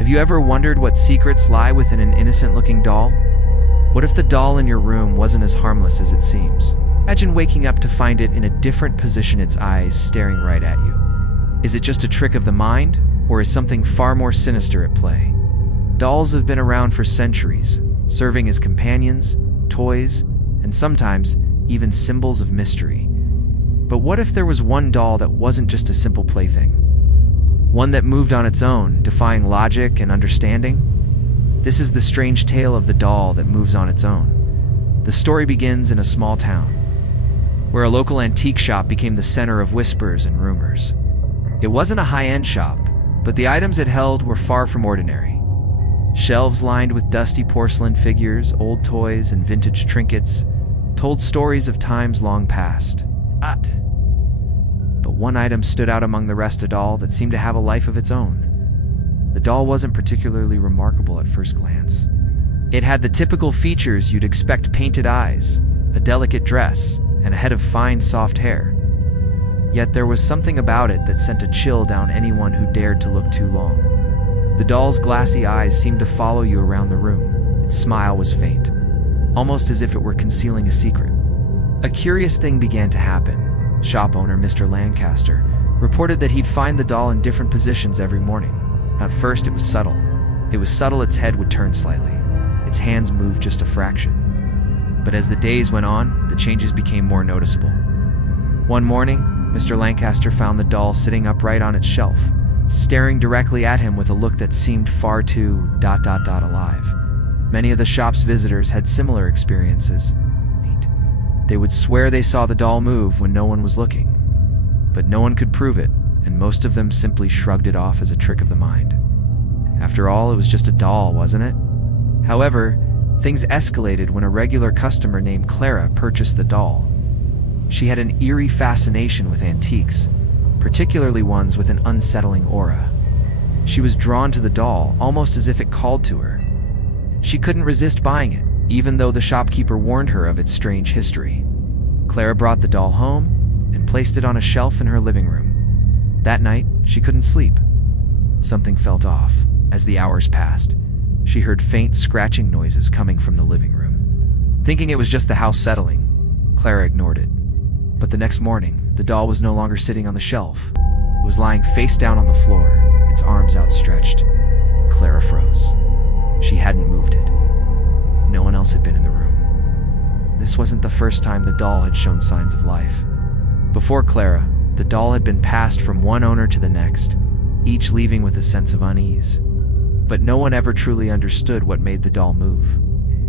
Have you ever wondered what secrets lie within an innocent-looking doll? What if the doll in your room wasn't as harmless as it seems? Imagine waking up to find it in a different position, its eyes staring right at you. Is it just a trick of the mind, or is something far more sinister at play? Dolls have been around for centuries, serving as companions, toys, and sometimes even symbols of mystery. But what if there was one doll that wasn't just a simple plaything? One that moved on its own, defying logic and understanding? This is the strange tale of the doll that moves on its own. The story begins in a small town, where a local antique shop became the center of whispers and rumors. It wasn't a high-end shop, but the items it held were far from ordinary. Shelves lined with dusty porcelain figures, old toys, and vintage trinkets told stories of times long past. But one item stood out among the rest, a doll that seemed to have a life of its own. The doll wasn't particularly remarkable at first glance. It had the typical features you'd expect: painted eyes, a delicate dress, and a head of fine, soft hair. Yet there was something about it that sent a chill down anyone who dared to look too long. The doll's glassy eyes seemed to follow you around the room. Its smile was faint, almost as if it were concealing a secret. A curious thing began to happen. Shop owner Mr. Lancaster reported that he'd find the doll in different positions every morning. At first it was subtle. Its head would turn slightly. Its hands moved just a fraction. But as the days went on, the changes became more noticeable. One morning, Mr. Lancaster found the doll sitting upright on its shelf, staring directly at him with a look that seemed far too alive. Many of the shop's visitors had similar experiences. They would swear they saw the doll move when no one was looking, but no one could prove it, and most of them simply shrugged it off as a trick of the mind. After all, it was just a doll, wasn't it? However, things escalated when a regular customer named Clara purchased the doll. She had an eerie fascination with antiques, particularly ones with an unsettling aura. She was drawn to the doll almost as if it called to her. She couldn't resist buying it, even though the shopkeeper warned her of its strange history. Clara brought the doll home and placed it on a shelf in her living room. That night, she couldn't sleep. Something felt off. As the hours passed, she heard faint scratching noises coming from the living room. Thinking it was just the house settling, Clara ignored it. But the next morning, the doll was no longer sitting on the shelf. It was lying face down on the floor, its arms outstretched. Clara froze. She hadn't moved it. No one else had been in the room. This wasn't the first time the doll had shown signs of life. Before Clara, the doll had been passed from one owner to the next, each leaving with a sense of unease. But no one ever truly understood what made the doll move.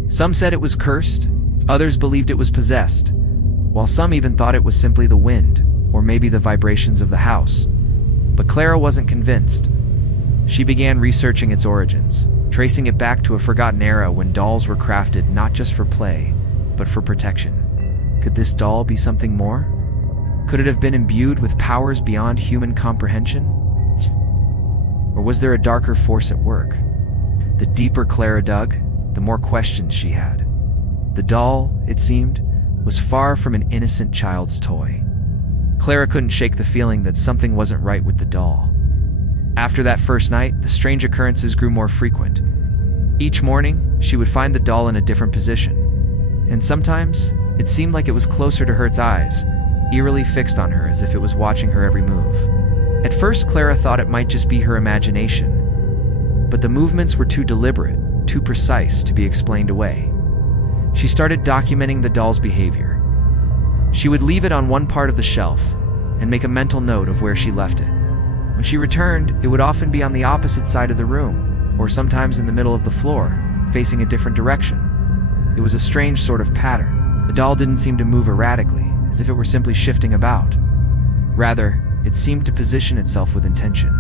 Some said it was cursed, others believed it was possessed, while some even thought it was simply the wind, or maybe the vibrations of the house. But Clara wasn't convinced. She began researching its origins, tracing it back to a forgotten era when dolls were crafted not just for play, but for protection. Could this doll be something more? Could it have been imbued with powers beyond human comprehension? Or was there a darker force at work? The deeper Clara dug, the more questions she had. The doll, it seemed, was far from an innocent child's toy. Clara couldn't shake the feeling that something wasn't right with the doll. After that first night, the strange occurrences grew more frequent. Each morning, she would find the doll in a different position. And sometimes, it seemed like it was closer to her, its eyes, eerily fixed on her as if it was watching her every move. At first, Clara thought it might just be her imagination. But the movements were too deliberate, too precise to be explained away. She started documenting the doll's behavior. She would leave it on one part of the shelf and make a mental note of where she left it. When she returned, it would often be on the opposite side of the room, or sometimes in the middle of the floor, facing a different direction. It was a strange sort of pattern. The doll didn't seem to move erratically, as if it were simply shifting about. Rather, it seemed to position itself with intention.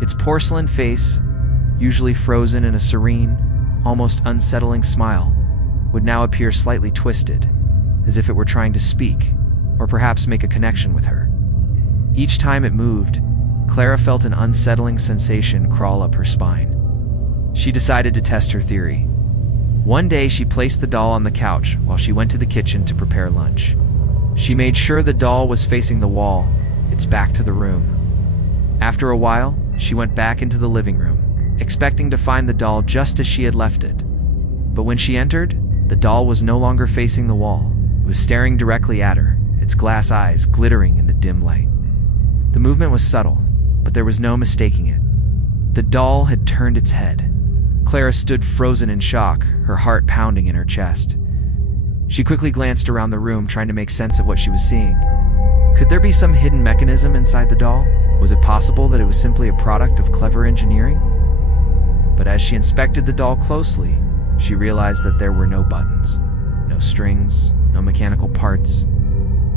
Its porcelain face, usually frozen in a serene, almost unsettling smile, would now appear slightly twisted, as if it were trying to speak, or perhaps make a connection with her. Each time it moved, Clara felt an unsettling sensation crawl up her spine. She decided to test her theory. One day, she placed the doll on the couch while she went to the kitchen to prepare lunch. She made sure the doll was facing the wall, its back to the room. After a while, she went back into the living room, expecting to find the doll just as she had left it. But when she entered, the doll was no longer facing the wall. It was staring directly at her, its glass eyes glittering in the dim light. The movement was subtle, but there was no mistaking it. The doll had turned its head. Clara stood frozen in shock, her heart pounding in her chest. She quickly glanced around the room, trying to make sense of what she was seeing. Could there be some hidden mechanism inside the doll? Was it possible that it was simply a product of clever engineering? But as she inspected the doll closely, she realized that there were no buttons, no strings, no mechanical parts,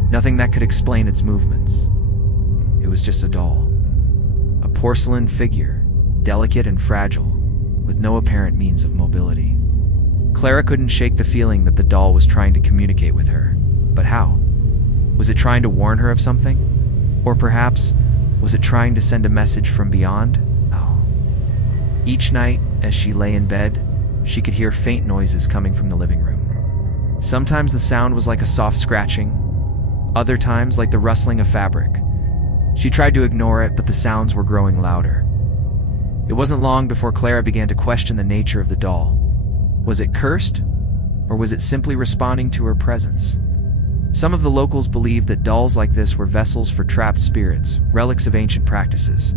nothing that could explain its movements. It was just a doll. A porcelain figure, delicate and fragile, with no apparent means of mobility. Clara couldn't shake the feeling that the doll was trying to communicate with her. But how? Was it trying to warn her of something? Or perhaps, was it trying to send a message from beyond? Oh. Each night, as she lay in bed, she could hear faint noises coming from the living room. Sometimes the sound was like a soft scratching, other times like the rustling of fabric. She tried to ignore it, but the sounds were growing louder. It wasn't long before Clara began to question the nature of the doll. Was it cursed, or was it simply responding to her presence? Some of the locals believed that dolls like this were vessels for trapped spirits, relics of ancient practices.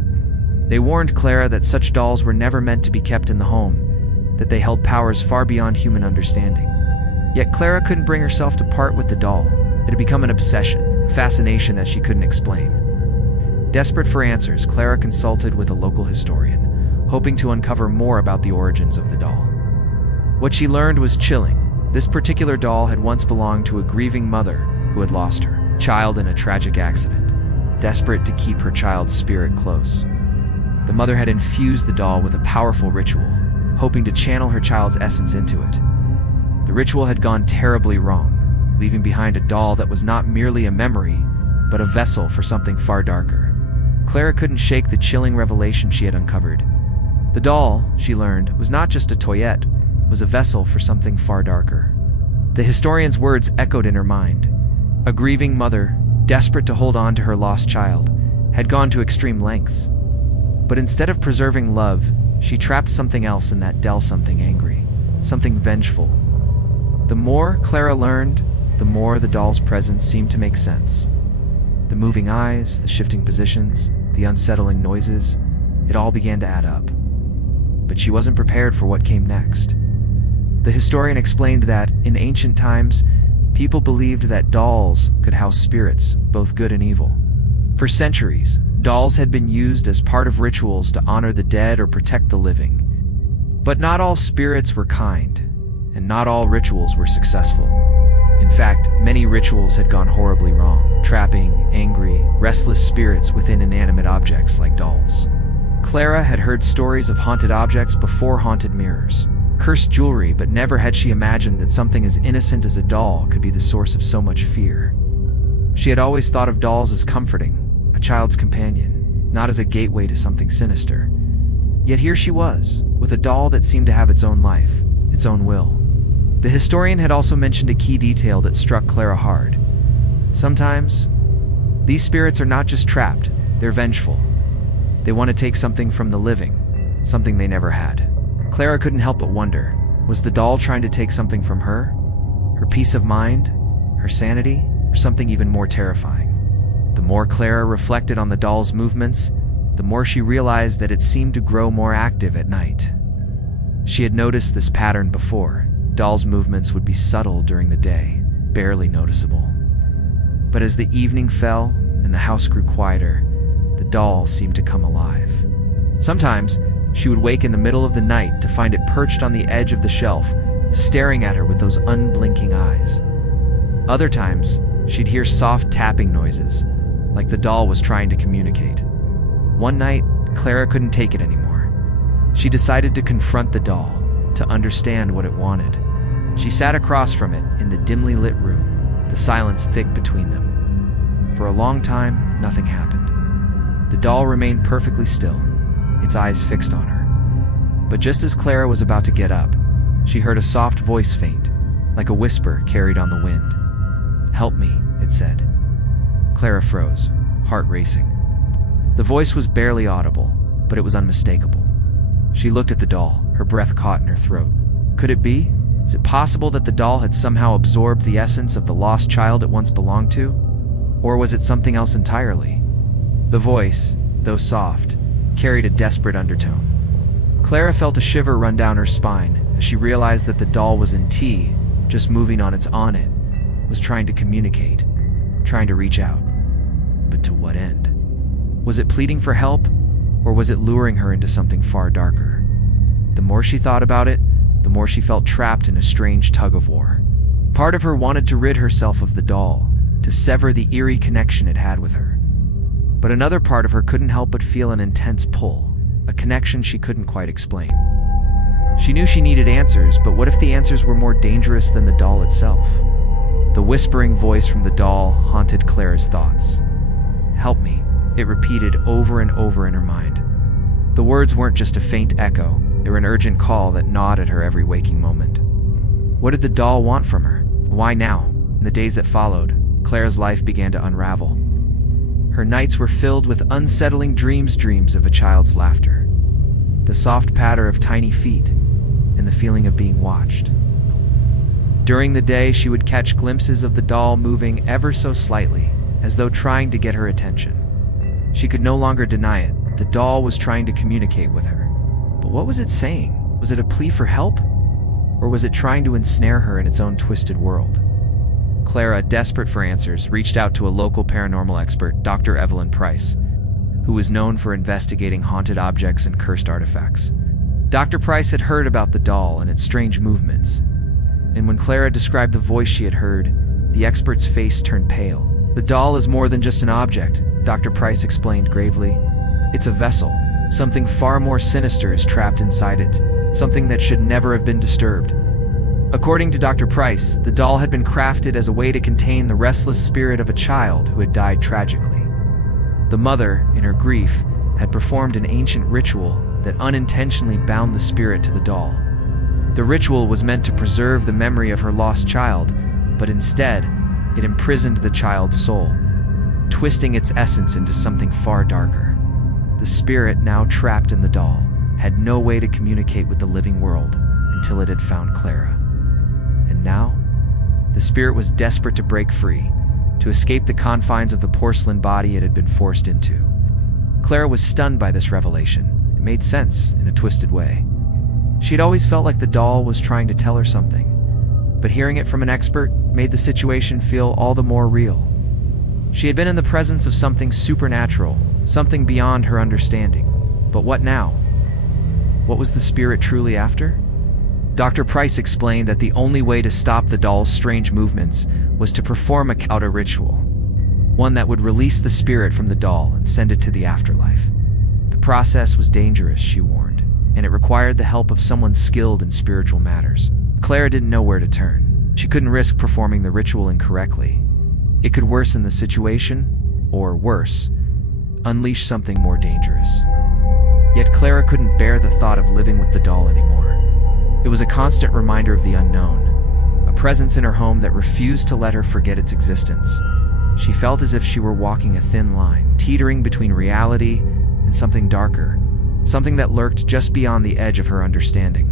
They warned Clara that such dolls were never meant to be kept in the home, that they held powers far beyond human understanding. Yet Clara couldn't bring herself to part with the doll. It had become an obsession, a fascination that she couldn't explain. Desperate for answers, Clara consulted with a local historian, hoping to uncover more about the origins of the doll. What she learned was chilling. This particular doll had once belonged to a grieving mother who had lost her child in a tragic accident, desperate to keep her child's spirit close. The mother had infused the doll with a powerful ritual, hoping to channel her child's essence into it. The ritual had gone terribly wrong, leaving behind a doll that was not merely a memory, but a vessel for something far darker. Clara couldn't shake the chilling revelation she had uncovered. The doll, she learned, was not just a toyette, was a vessel for something far darker. The historian's words echoed in her mind. A grieving mother, desperate to hold on to her lost child, had gone to extreme lengths. But instead of preserving love, she trapped something else in that doll, something angry, something vengeful. The more Clara learned, the more the doll's presence seemed to make sense. The moving eyes, the shifting positions, the unsettling noises, it all began to add up. But she wasn't prepared for what came next. The historian explained that, in ancient times, people believed that dolls could house spirits, both good and evil. For centuries, dolls had been used as part of rituals to honor the dead or protect the living. But not all spirits were kind, and not all rituals were successful. In fact, many rituals had gone horribly wrong, trapping angry, restless spirits within inanimate objects like dolls. Clara had heard stories of haunted objects before haunted mirrors, cursed jewelry, but never had she imagined that something as innocent as a doll could be the source of so much fear. She had always thought of dolls as comforting, a child's companion, not as a gateway to something sinister. Yet here she was, with a doll that seemed to have its own life, its own will. The historian had also mentioned a key detail that struck Clara hard. Sometimes, these spirits are not just trapped, they're vengeful. They want to take something from the living, something they never had. Clara couldn't help but wonder, was the doll trying to take something from her? Her peace of mind? Her sanity? Or something even more terrifying? The more Clara reflected on the doll's movements, the more she realized that it seemed to grow more active at night. She had noticed this pattern before. Doll's movements would be subtle during the day, barely noticeable. But as the evening fell and the house grew quieter, the doll seemed to come alive. Sometimes, she would wake in the middle of the night to find it perched on the edge of the shelf, staring at her with those unblinking eyes. Other times, she'd hear soft tapping noises, like the doll was trying to communicate. One night, Clara couldn't take it anymore. She decided to confront the doll, to understand what it wanted. She sat across from it in the dimly lit room, the silence thick between them. For a long time, nothing happened. The doll remained perfectly still, its eyes fixed on her. But just as Clara was about to get up, she heard a soft voice faint, like a whisper carried on the wind. "Help me," it said. Clara froze, heart racing. The voice was barely audible, but it was unmistakable. She looked at the doll, her breath caught in her throat. Could it be? Is it possible that the doll had somehow absorbed the essence of the lost child it once belonged to? Or was it something else entirely? The voice, though soft, carried a desperate undertone. Clara felt a shiver run down her spine as she realized that the doll was in T, just moving on its on-it, was trying to communicate, trying to reach out. But to what end? Was it pleading for help, or was it luring her into something far darker? The more she thought about it, the more she felt trapped in a strange tug-of-war. Part of her wanted to rid herself of the doll, to sever the eerie connection it had with her. But another part of her couldn't help but feel an intense pull, a connection she couldn't quite explain. She knew she needed answers, but what if the answers were more dangerous than the doll itself? The whispering voice from the doll haunted Clara's thoughts. "Help me," it repeated over and over in her mind. The words weren't just a faint echo, they were an urgent call that gnawed at her every waking moment. What did the doll want from her? Why now? In the days that followed, Clara's life began to unravel. Her nights were filled with unsettling dreams of a child's laughter, the soft patter of tiny feet, and the feeling of being watched. During the day, she would catch glimpses of the doll moving ever so slightly, as though trying to get her attention. She could no longer deny it. The doll was trying to communicate with her. But what was it saying? Was it a plea for help? Or was it trying to ensnare her in its own twisted world? Clara, desperate for answers, reached out to a local paranormal expert, Dr. Evelyn Price, who was known for investigating haunted objects and cursed artifacts. Dr. Price had heard about the doll and its strange movements, and when Clara described the voice she had heard, the expert's face turned pale. "The doll is more than just an object," Dr. Price explained gravely. "It's a vessel. Something far more sinister is trapped inside it, something that should never have been disturbed." According to Dr. Price, the doll had been crafted as a way to contain the restless spirit of a child who had died tragically. The mother, in her grief, had performed an ancient ritual that unintentionally bound the spirit to the doll. The ritual was meant to preserve the memory of her lost child, but instead, it imprisoned the child's soul, twisting its essence into something far darker. The spirit, now trapped in the doll, had no way to communicate with the living world until it had found Clara. And now, the spirit was desperate to break free, to escape the confines of the porcelain body it had been forced into. Clara was stunned by this revelation. It made sense in a twisted way. She had always felt like the doll was trying to tell her something, but hearing it from an expert made the situation feel all the more real. She had been in the presence of something supernatural, something beyond her understanding. But what now? What was the spirit truly after? Dr. Price explained that the only way to stop the doll's strange movements was to perform a Kauta ritual, one that would release the spirit from the doll and send it to the afterlife. The process was dangerous, she warned, and it required the help of someone skilled in spiritual matters. Clara didn't know where to turn. She couldn't risk performing the ritual incorrectly. It could worsen the situation, or worse, unleash something more dangerous. Yet Clara couldn't bear the thought of living with the doll anymore. It was a constant reminder of the unknown, a presence in her home that refused to let her forget its existence. She felt as if she were walking a thin line, teetering between reality and something darker, something that lurked just beyond the edge of her understanding.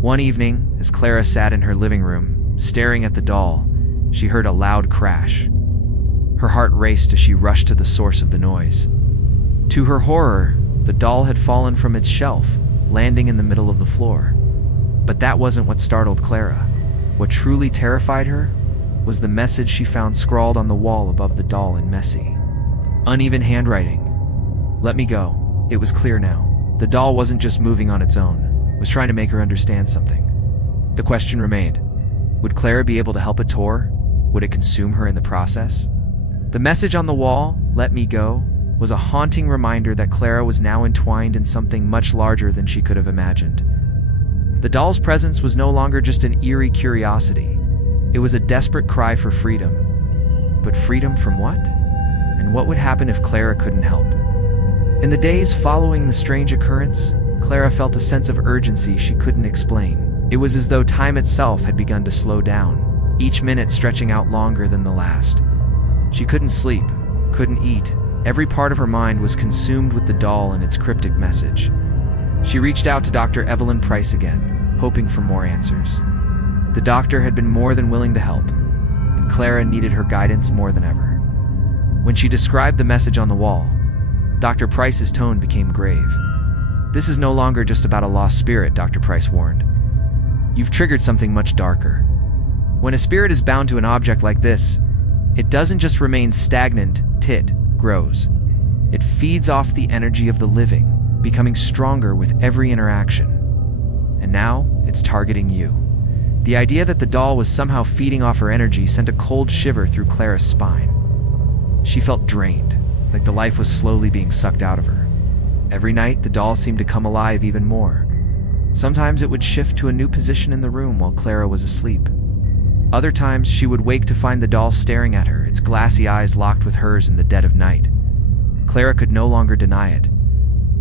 One evening, as Clara sat in her living room, staring at the doll, she heard a loud crash. Her heart raced as she rushed to the source of the noise. To her horror, the doll had fallen from its shelf, landing in the middle of the floor. But that wasn't what startled Clara. What truly terrified her was the message she found scrawled on the wall above the doll in messy, uneven handwriting. "Let me go." It was clear now. The doll wasn't just moving on its own. It was trying to make her understand something. The question remained, would Clara be able to help it tore? Would it consume her in the process? The message on the wall, "Let me go," was a haunting reminder that Clara was now entwined in something much larger than she could have imagined. The doll's presence was no longer just an eerie curiosity. It was a desperate cry for freedom. But freedom from what? And what would happen if Clara couldn't help? In the days following the strange occurrence, Clara felt a sense of urgency she couldn't explain. It was as though time itself had begun to slow down, each minute stretching out longer than the last. She couldn't sleep, couldn't eat. Every part of her mind was consumed with the doll and its cryptic message. She reached out to Dr. Evelyn Price again, hoping for more answers. The doctor had been more than willing to help, and Clara needed her guidance more than ever. When she described the message on the wall, Dr. Price's tone became grave. "This is no longer just about a lost spirit," Dr. Price warned. "You've triggered something much darker. When a spirit is bound to an object like this, it doesn't just remain stagnant, it grows. It feeds off the energy of the living, becoming stronger with every interaction. And now, it's targeting you." The idea that the doll was somehow feeding off her energy sent a cold shiver through Clara's spine. She felt drained, like the life was slowly being sucked out of her. Every night, the doll seemed to come alive even more. Sometimes it would shift to a new position in the room while Clara was asleep. Other times, she would wake to find the doll staring at her, its glassy eyes locked with hers in the dead of night. Clara could no longer deny it.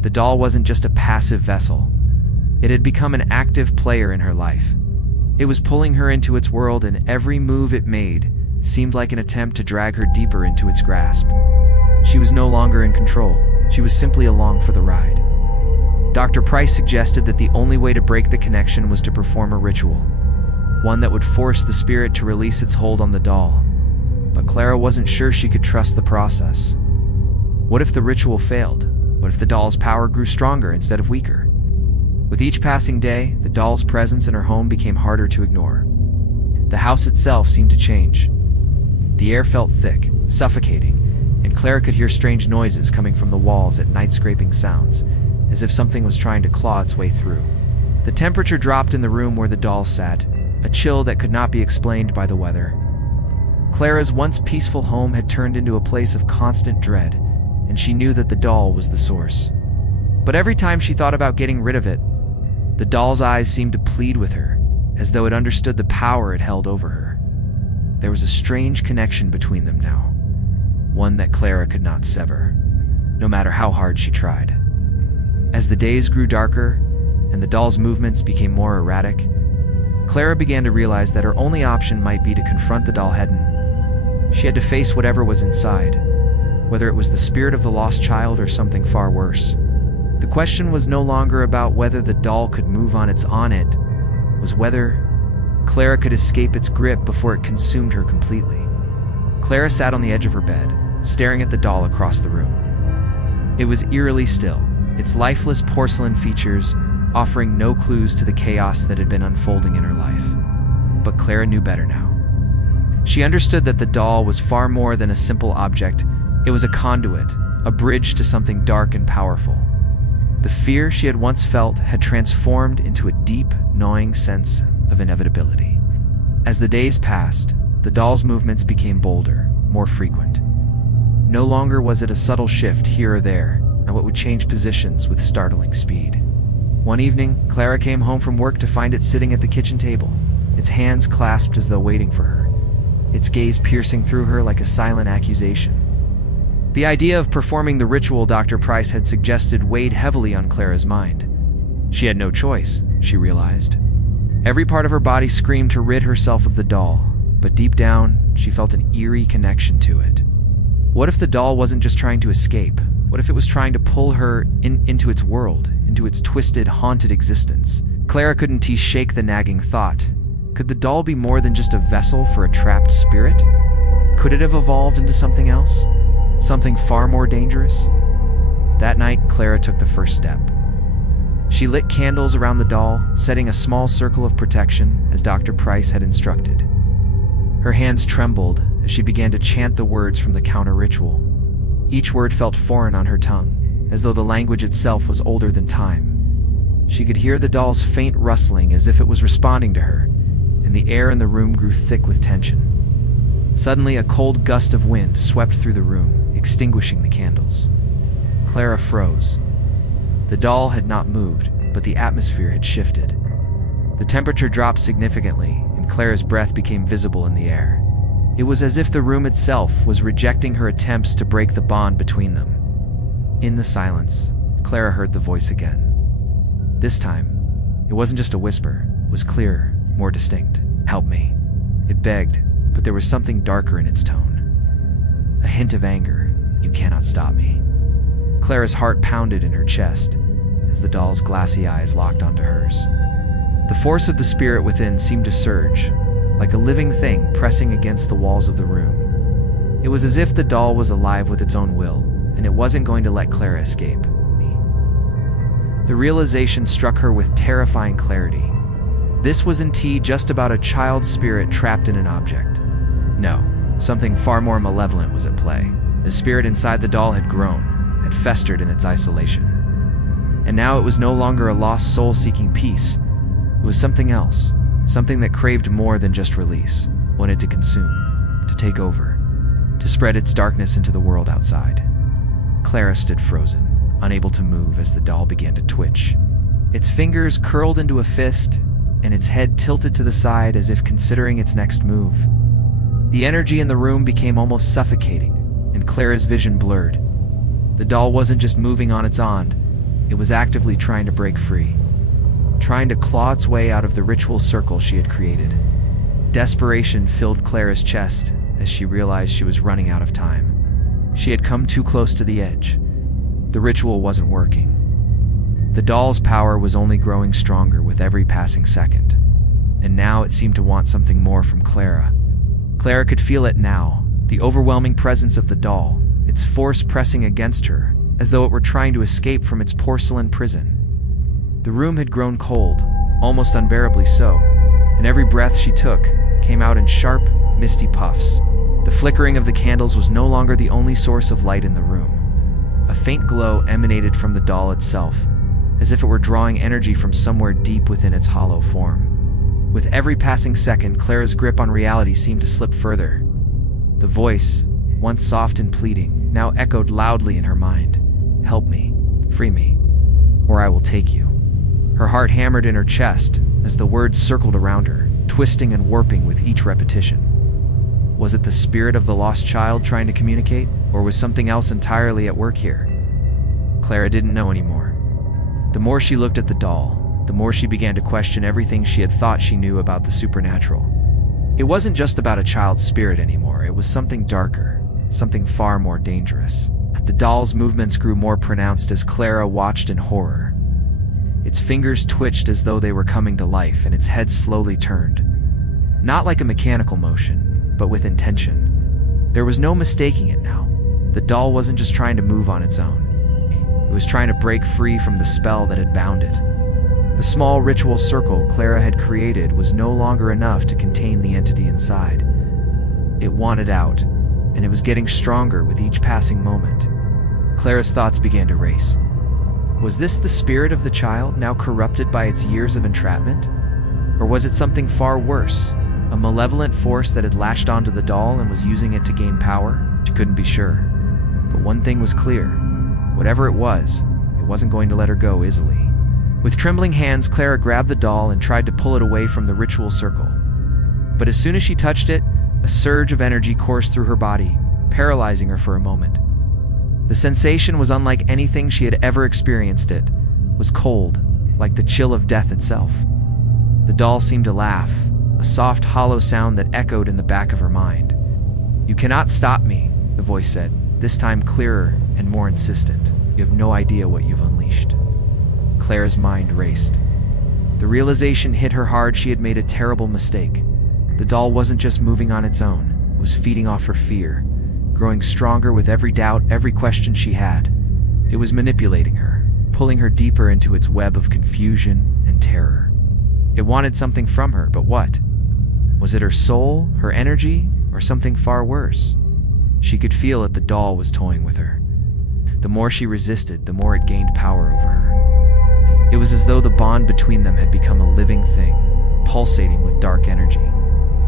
The doll wasn't just a passive vessel. It had become an active player in her life. It was pulling her into its world, and every move it made seemed like an attempt to drag her deeper into its grasp. She was no longer in control. She was simply along for the ride. Dr. Price suggested that the only way to break the connection was to perform a ritual, one that would force the spirit to release its hold on the doll. But Clara wasn't sure she could trust the process. What if the ritual failed? What if the doll's power grew stronger instead of weaker? With each passing day, the doll's presence in her home became harder to ignore. The house itself seemed to change. The air felt thick, suffocating, and Clara could hear strange noises coming from the walls at night, scraping sounds, as if something was trying to claw its way through. The temperature dropped in the room where the doll sat, a chill that could not be explained by the weather. Clara's once peaceful home had turned into a place of constant dread, and she knew that the doll was the source. But every time she thought about getting rid of it, the doll's eyes seemed to plead with her, as though it understood the power it held over her. There was a strange connection between them now, one that Clara could not sever, no matter how hard she tried. As the days grew darker, and the doll's movements became more erratic, Clara began to realize that her only option might be to confront the doll head-on. She had to face whatever was inside, whether it was the spirit of the lost child or something far worse. The question was no longer about whether the doll could move on its own, it was whether Clara could escape its grip before it consumed her completely. Clara sat on the edge of her bed, staring at the doll across the room. It was eerily still, its lifeless porcelain features offering no clues to the chaos that had been unfolding in her life. But Clara knew better now. She understood that the doll was far more than a simple object. It was a conduit, a bridge to something dark and powerful. The fear she had once felt had transformed into a deep, gnawing sense of inevitability. As the days passed, the doll's movements became bolder, more frequent. No longer was it a subtle shift here or there, and what would change positions with startling speed. One evening, Clara came home from work to find it sitting at the kitchen table, its hands clasped as though waiting for her, its gaze piercing through her like a silent accusation. The idea of performing the ritual Dr. Price had suggested weighed heavily on Clara's mind. She had no choice, she realized. Every part of her body screamed to rid herself of the doll, but deep down, she felt an eerie connection to it. What if the doll wasn't just trying to escape? What if it was trying to pull her into its world, into its twisted, haunted existence? Clara couldn't shake the nagging thought. Could the doll be more than just a vessel for a trapped spirit? Could it have evolved into something else? Something far more dangerous? That night, Clara took the first step. She lit candles around the doll, setting a small circle of protection as Dr. Price had instructed. Her hands trembled as she began to chant the words from the counter ritual. Each word felt foreign on her tongue, as though the language itself was older than time. She could hear the doll's faint rustling as if it was responding to her, and the air in the room grew thick with tension. Suddenly, a cold gust of wind swept through the room, extinguishing the candles. Clara froze. The doll had not moved, but the atmosphere had shifted. The temperature dropped significantly, and Clara's breath became visible in the air. It was as if the room itself was rejecting her attempts to break the bond between them. In the silence, Clara heard the voice again. This time, it wasn't just a whisper. It was clearer, more distinct. "Help me," it begged, but there was something darker in its tone. A hint of anger. "You cannot stop me." Clara's heart pounded in her chest, as the doll's glassy eyes locked onto hers. The force of the spirit within seemed to surge, like a living thing pressing against the walls of the room. It was as if the doll was alive with its own will, and it wasn't going to let Clara escape. The realization struck her with terrifying clarity. This wasn't just about a child's spirit trapped in an object. No, something far more malevolent was at play. The spirit inside the doll had grown, had festered in its isolation. And now it was no longer a lost soul seeking peace. It was something else, something that craved more than just release, wanted to consume, to take over, to spread its darkness into the world outside. Clara stood frozen, unable to move as the doll began to twitch. Its fingers curled into a fist, and its head tilted to the side as if considering its next move. The energy in the room became almost suffocating, and Clara's vision blurred. The doll wasn't just moving on its own, it was actively trying to break free, trying to claw its way out of the ritual circle she had created. Desperation filled Clara's chest as she realized she was running out of time. She had come too close to the edge. The ritual wasn't working. The doll's power was only growing stronger with every passing second, and now it seemed to want something more from Clara. Clara could feel it now, the overwhelming presence of the doll, its force pressing against her, as though it were trying to escape from its porcelain prison. The room had grown cold, almost unbearably so, and every breath she took came out in sharp, misty puffs. The flickering of the candles was no longer the only source of light in the room. A faint glow emanated from the doll itself, as if it were drawing energy from somewhere deep within its hollow form. With every passing second, Clara's grip on reality seemed to slip further. The voice, once soft and pleading, now echoed loudly in her mind. "Help me, free me, or I will take you." Her heart hammered in her chest as the words circled around her, twisting and warping with each repetition. Was it the spirit of the lost child trying to communicate, or was something else entirely at work here? Clara didn't know anymore. The more she looked at the doll, the more she began to question everything she had thought she knew about the supernatural. It wasn't just about a child's spirit anymore, it was something darker, something far more dangerous. The doll's movements grew more pronounced as Clara watched in horror. Its fingers twitched as though they were coming to life, and its head slowly turned. Not like a mechanical motion, but with intention. There was no mistaking it now. The doll wasn't just trying to move on its own. It was trying to break free from the spell that had bound it. The small ritual circle Clara had created was no longer enough to contain the entity inside. It wanted out, and it was getting stronger with each passing moment. Clara's thoughts began to race. Was this the spirit of the child, now corrupted by its years of entrapment? Or was it something far worse, a malevolent force that had latched onto the doll and was using it to gain power? She couldn't be sure. But one thing was clear. Whatever it wasn't going to let her go easily. With trembling hands, Clara grabbed the doll and tried to pull it away from the ritual circle. But as soon as she touched it, a surge of energy coursed through her body, paralyzing her for a moment. The sensation was unlike anything she had ever experienced. It was cold, like the chill of death itself. The doll seemed to laugh, a soft, hollow sound that echoed in the back of her mind. "You cannot stop me," the voice said, this time clearer and more insistent. "You have no idea what you've unleashed." Clara's mind raced. The realization hit her hard. She had made a terrible mistake. The doll wasn't just moving on its own, it was feeding off her fear, growing stronger with every doubt, every question she had. It was manipulating her, pulling her deeper into its web of confusion and terror. It wanted something from her, but what? Was it her soul, her energy, or something far worse? She could feel that the doll was toying with her. The more she resisted, the more it gained power over her. It was as though the bond between them had become a living thing, pulsating with dark energy.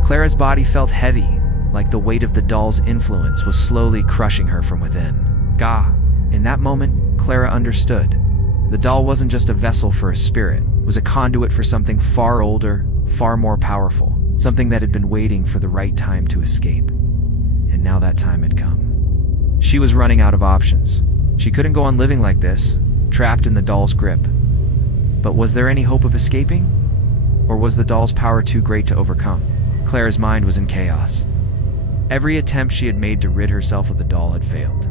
Clara's body felt heavy, like the weight of the doll's influence was slowly crushing her from within. Gah! In that moment, Clara understood. The doll wasn't just a vessel for a spirit, it was a conduit for something far older, far more powerful, something that had been waiting for the right time to escape. And now that time had come. She was running out of options. She couldn't go on living like this, trapped in the doll's grip. But was there any hope of escaping? Or was the doll's power too great to overcome? Clara's mind was in chaos. Every attempt she had made to rid herself of the doll had failed.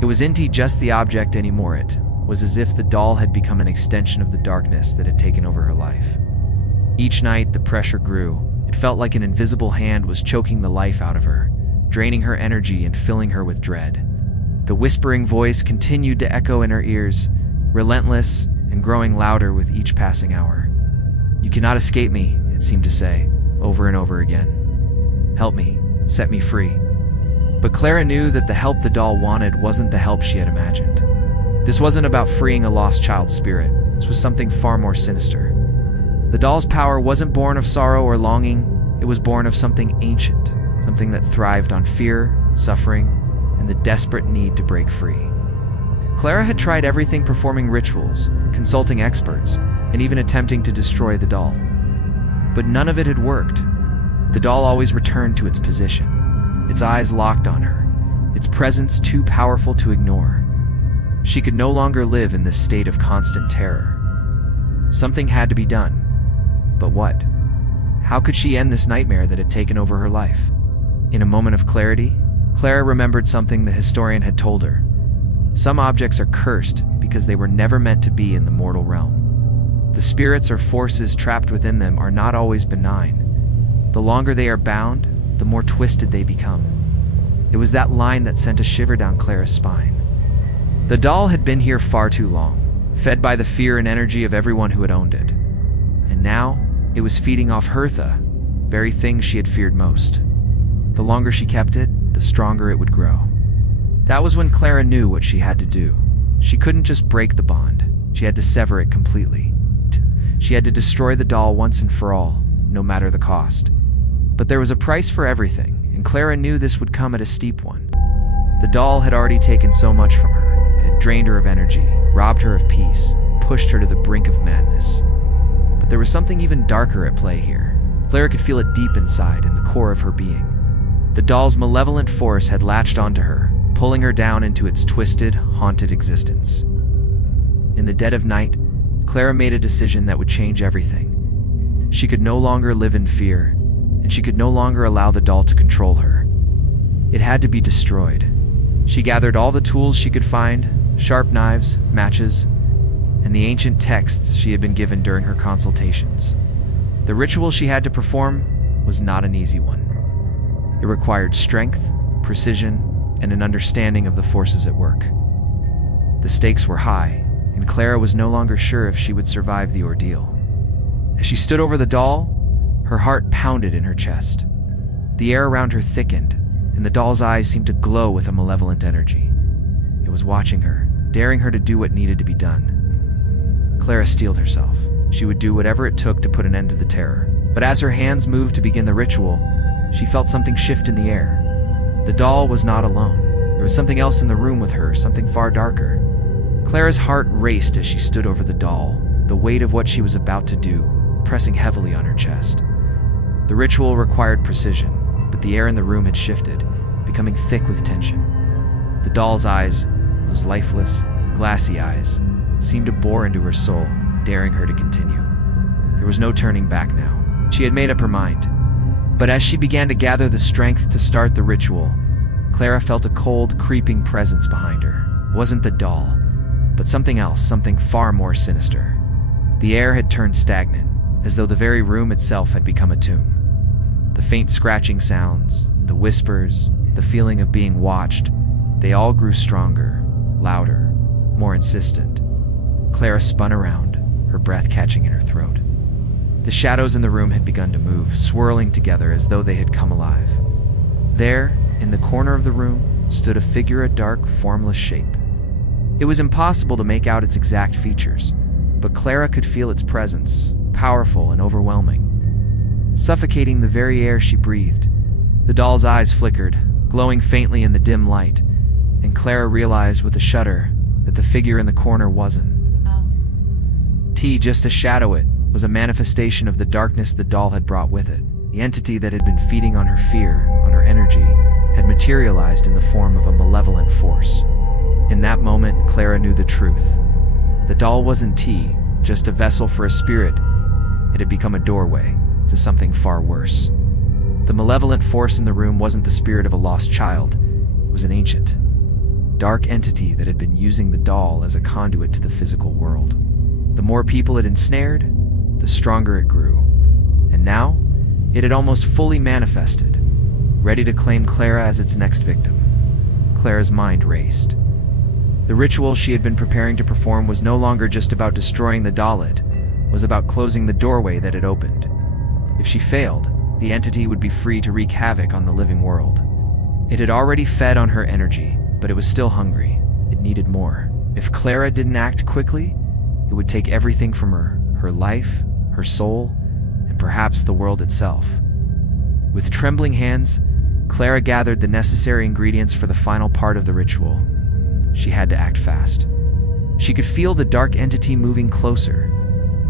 It wasn't just the object anymore, it was as if the doll had become an extension of the darkness that had taken over her life. Each night, the pressure grew. It felt like an invisible hand was choking the life out of her, draining her energy and filling her with dread. The whispering voice continued to echo in her ears, relentless and growing louder with each passing hour. "You cannot escape me," it seemed to say, over and over again. "Help me, set me free." But Clara knew that the help the doll wanted wasn't the help she had imagined. This wasn't about freeing a lost child's spirit. This was something far more sinister. The doll's power wasn't born of sorrow or longing. It was born of something ancient, something that thrived on fear, suffering, and the desperate need to break free. Clara had tried everything, performing rituals, consulting experts, and even attempting to destroy the doll. But none of it had worked. The doll always returned to its position, its eyes locked on her, its presence too powerful to ignore. She could no longer live in this state of constant terror. Something had to be done. But what? How could she end this nightmare that had taken over her life? In a moment of clarity, Clara remembered something the historian had told her. Some objects are cursed because they were never meant to be in the mortal realm. The spirits or forces trapped within them are not always benign. The longer they are bound, the more twisted they become. It was that line that sent a shiver down Clara's spine. The doll had been here far too long, fed by the fear and energy of everyone who had owned it. And now, it was feeding off Hertha, very thing she had feared most. The longer she kept it, the stronger it would grow. That was when Clara knew what she had to do. She couldn't just break the bond. She had to sever it completely. She had to destroy the doll once and for all, no matter the cost. But there was a price for everything, and Clara knew this would come at a steep one. The doll had already taken so much from her. It had drained her of energy, robbed her of peace, and pushed her to the brink of madness. But there was something even darker at play here. Clara could feel it deep inside, in the core of her being. The doll's malevolent force had latched onto her, pulling her down into its twisted, haunted existence. In the dead of night, Clara made a decision that would change everything. She could no longer live in fear, and she could no longer allow the doll to control her. It had to be destroyed. She gathered all the tools she could find, sharp knives, matches, and the ancient texts she had been given during her consultations. The ritual she had to perform was not an easy one. It required strength, precision, and an understanding of the forces at work. The stakes were high, and Clara was no longer sure if she would survive the ordeal. As she stood over the doll, her heart pounded in her chest. The air around her thickened, and the doll's eyes seemed to glow with a malevolent energy. It was watching her, daring her to do what needed to be done. Clara steeled herself. She would do whatever it took to put an end to the terror. But as her hands moved to begin the ritual, she felt something shift in the air. The doll was not alone. There was something else in the room with her, something far darker. Clara's heart raced as she stood over the doll, the weight of what she was about to do pressing heavily on her chest. The ritual required precision, but the air in the room had shifted, becoming thick with tension. The doll's eyes, those lifeless, glassy eyes, seemed to bore into her soul, daring her to continue. There was no turning back now. She had made up her mind. But as she began to gather the strength to start the ritual, Clara felt a cold, creeping presence behind her. It wasn't the doll, but something else, something far more sinister. The air had turned stagnant, as though the very room itself had become a tomb. The faint scratching sounds, the whispers, the feeling of being watched, they all grew stronger, louder, more insistent. Clara spun around, her breath catching in her throat. The shadows in the room had begun to move, swirling together as though they had come alive. There, in the corner of the room, stood a figure, a dark, formless shape. It was impossible to make out its exact features, but Clara could feel its presence, powerful and overwhelming, suffocating the very air she breathed. The doll's eyes flickered, glowing faintly in the dim light, and Clara realized with a shudder that the figure in the corner wasn't just a shadow. It was a manifestation of the darkness the doll had brought with it. The entity that had been feeding on her fear, on her energy, had materialized in the form of a malevolent force. In that moment, Clara knew the truth. The doll wasn't just a vessel for a spirit. It had become a doorway to something far worse. The malevolent force in the room wasn't the spirit of a lost child. It was an ancient, dark entity that had been using the doll as a conduit to the physical world. The more people it ensnared, the stronger it grew. And now, it had almost fully manifested, ready to claim Clara as its next victim. Clara's mind raced. The ritual she had been preparing to perform was no longer just about destroying the doll, it was about closing the doorway that had opened. If she failed, the entity would be free to wreak havoc on the living world. It had already fed on her energy, but it was still hungry. It needed more. If Clara didn't act quickly, it would take everything from her life, her soul, and perhaps the world itself. With trembling hands, Clara gathered the necessary ingredients for the final part of the ritual. She had to act fast. She could feel the dark entity moving closer,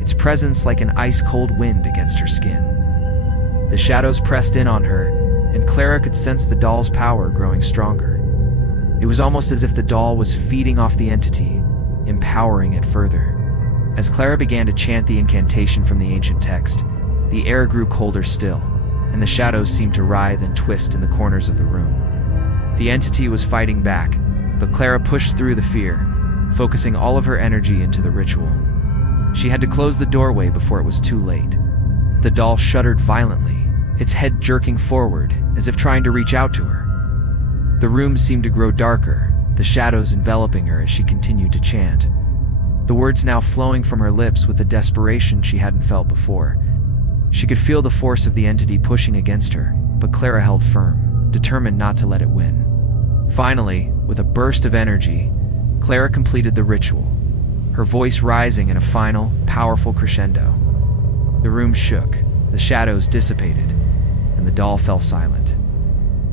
its presence like an ice-cold wind against her skin. The shadows pressed in on her, and Clara could sense the doll's power growing stronger. It was almost as if the doll was feeding off the entity, empowering it further. As Clara began to chant the incantation from the ancient text, the air grew colder still, and the shadows seemed to writhe and twist in the corners of the room. The entity was fighting back, but Clara pushed through the fear, focusing all of her energy into the ritual. She had to close the doorway before it was too late. The doll shuddered violently, its head jerking forward, as if trying to reach out to her. The room seemed to grow darker, the shadows enveloping her as she continued to chant. The words now flowing from her lips with a desperation she hadn't felt before. She could feel the force of the entity pushing against her, but Clara held firm, determined not to let it win. Finally, with a burst of energy, Clara completed the ritual, her voice rising in a final, powerful crescendo. The room shook, the shadows dissipated, and the doll fell silent.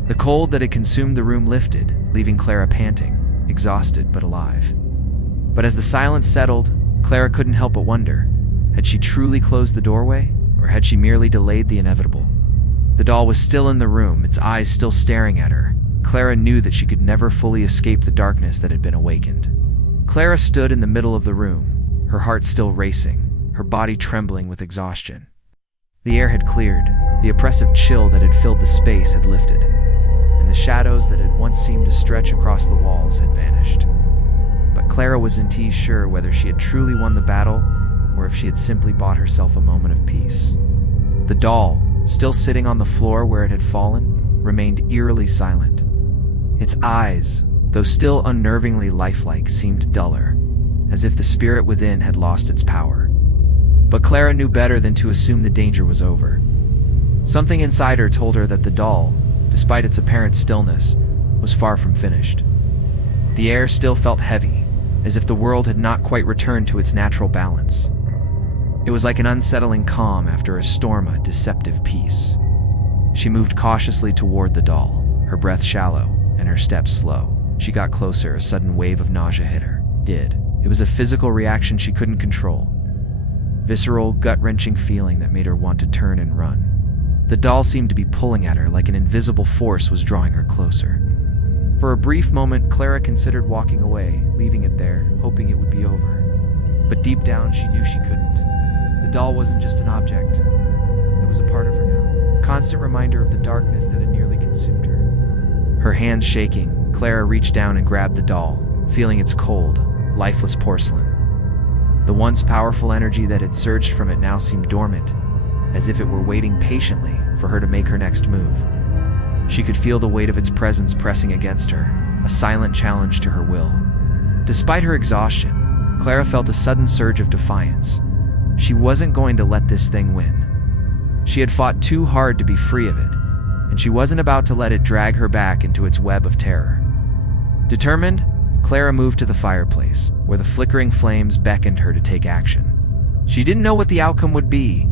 The cold that had consumed the room lifted, leaving Clara panting, exhausted but alive. But as the silence settled, Clara couldn't help but wonder, had she truly closed the doorway, or had she merely delayed the inevitable? The doll was still in the room, its eyes still staring at her. Clara knew that she could never fully escape the darkness that had been awakened. Clara stood in the middle of the room, her heart still racing, her body trembling with exhaustion. The air had cleared, the oppressive chill that had filled the space had lifted, and the shadows that had once seemed to stretch across the walls had vanished. But Clara wasn't sure whether she had truly won the battle, or if she had simply bought herself a moment of peace. The doll, still sitting on the floor where it had fallen, remained eerily silent. Its eyes, though still unnervingly lifelike, seemed duller, as if the spirit within had lost its power. But Clara knew better than to assume the danger was over. Something inside her told her that the doll, despite its apparent stillness, was far from finished. The air still felt heavy, as if the world had not quite returned to its natural balance. It was like an unsettling calm after a storm, a deceptive peace. She moved cautiously toward the doll, her breath shallow and her steps slow. She got closer, a sudden wave of nausea hit her. It was a physical reaction she couldn't control. Visceral, gut-wrenching feeling that made her want to turn and run. The doll seemed to be pulling at her like an invisible force was drawing her closer. For a brief moment, Clara considered walking away, leaving it there, hoping it would be over. But deep down, she knew she couldn't. The doll wasn't just an object. It was a part of her now. A constant reminder of the darkness that had nearly consumed her. Her hands shaking, Clara reached down and grabbed the doll, feeling its cold, lifeless porcelain. The once powerful energy that had surged from it now seemed dormant, as if it were waiting patiently for her to make her next move. She could feel the weight of its presence pressing against her, a silent challenge to her will. Despite her exhaustion, Clara felt a sudden surge of defiance. She wasn't going to let this thing win. She had fought too hard to be free of it, and she wasn't about to let it drag her back into its web of terror. Determined, Clara moved to the fireplace, where the flickering flames beckoned her to take action. She didn't know what the outcome would be,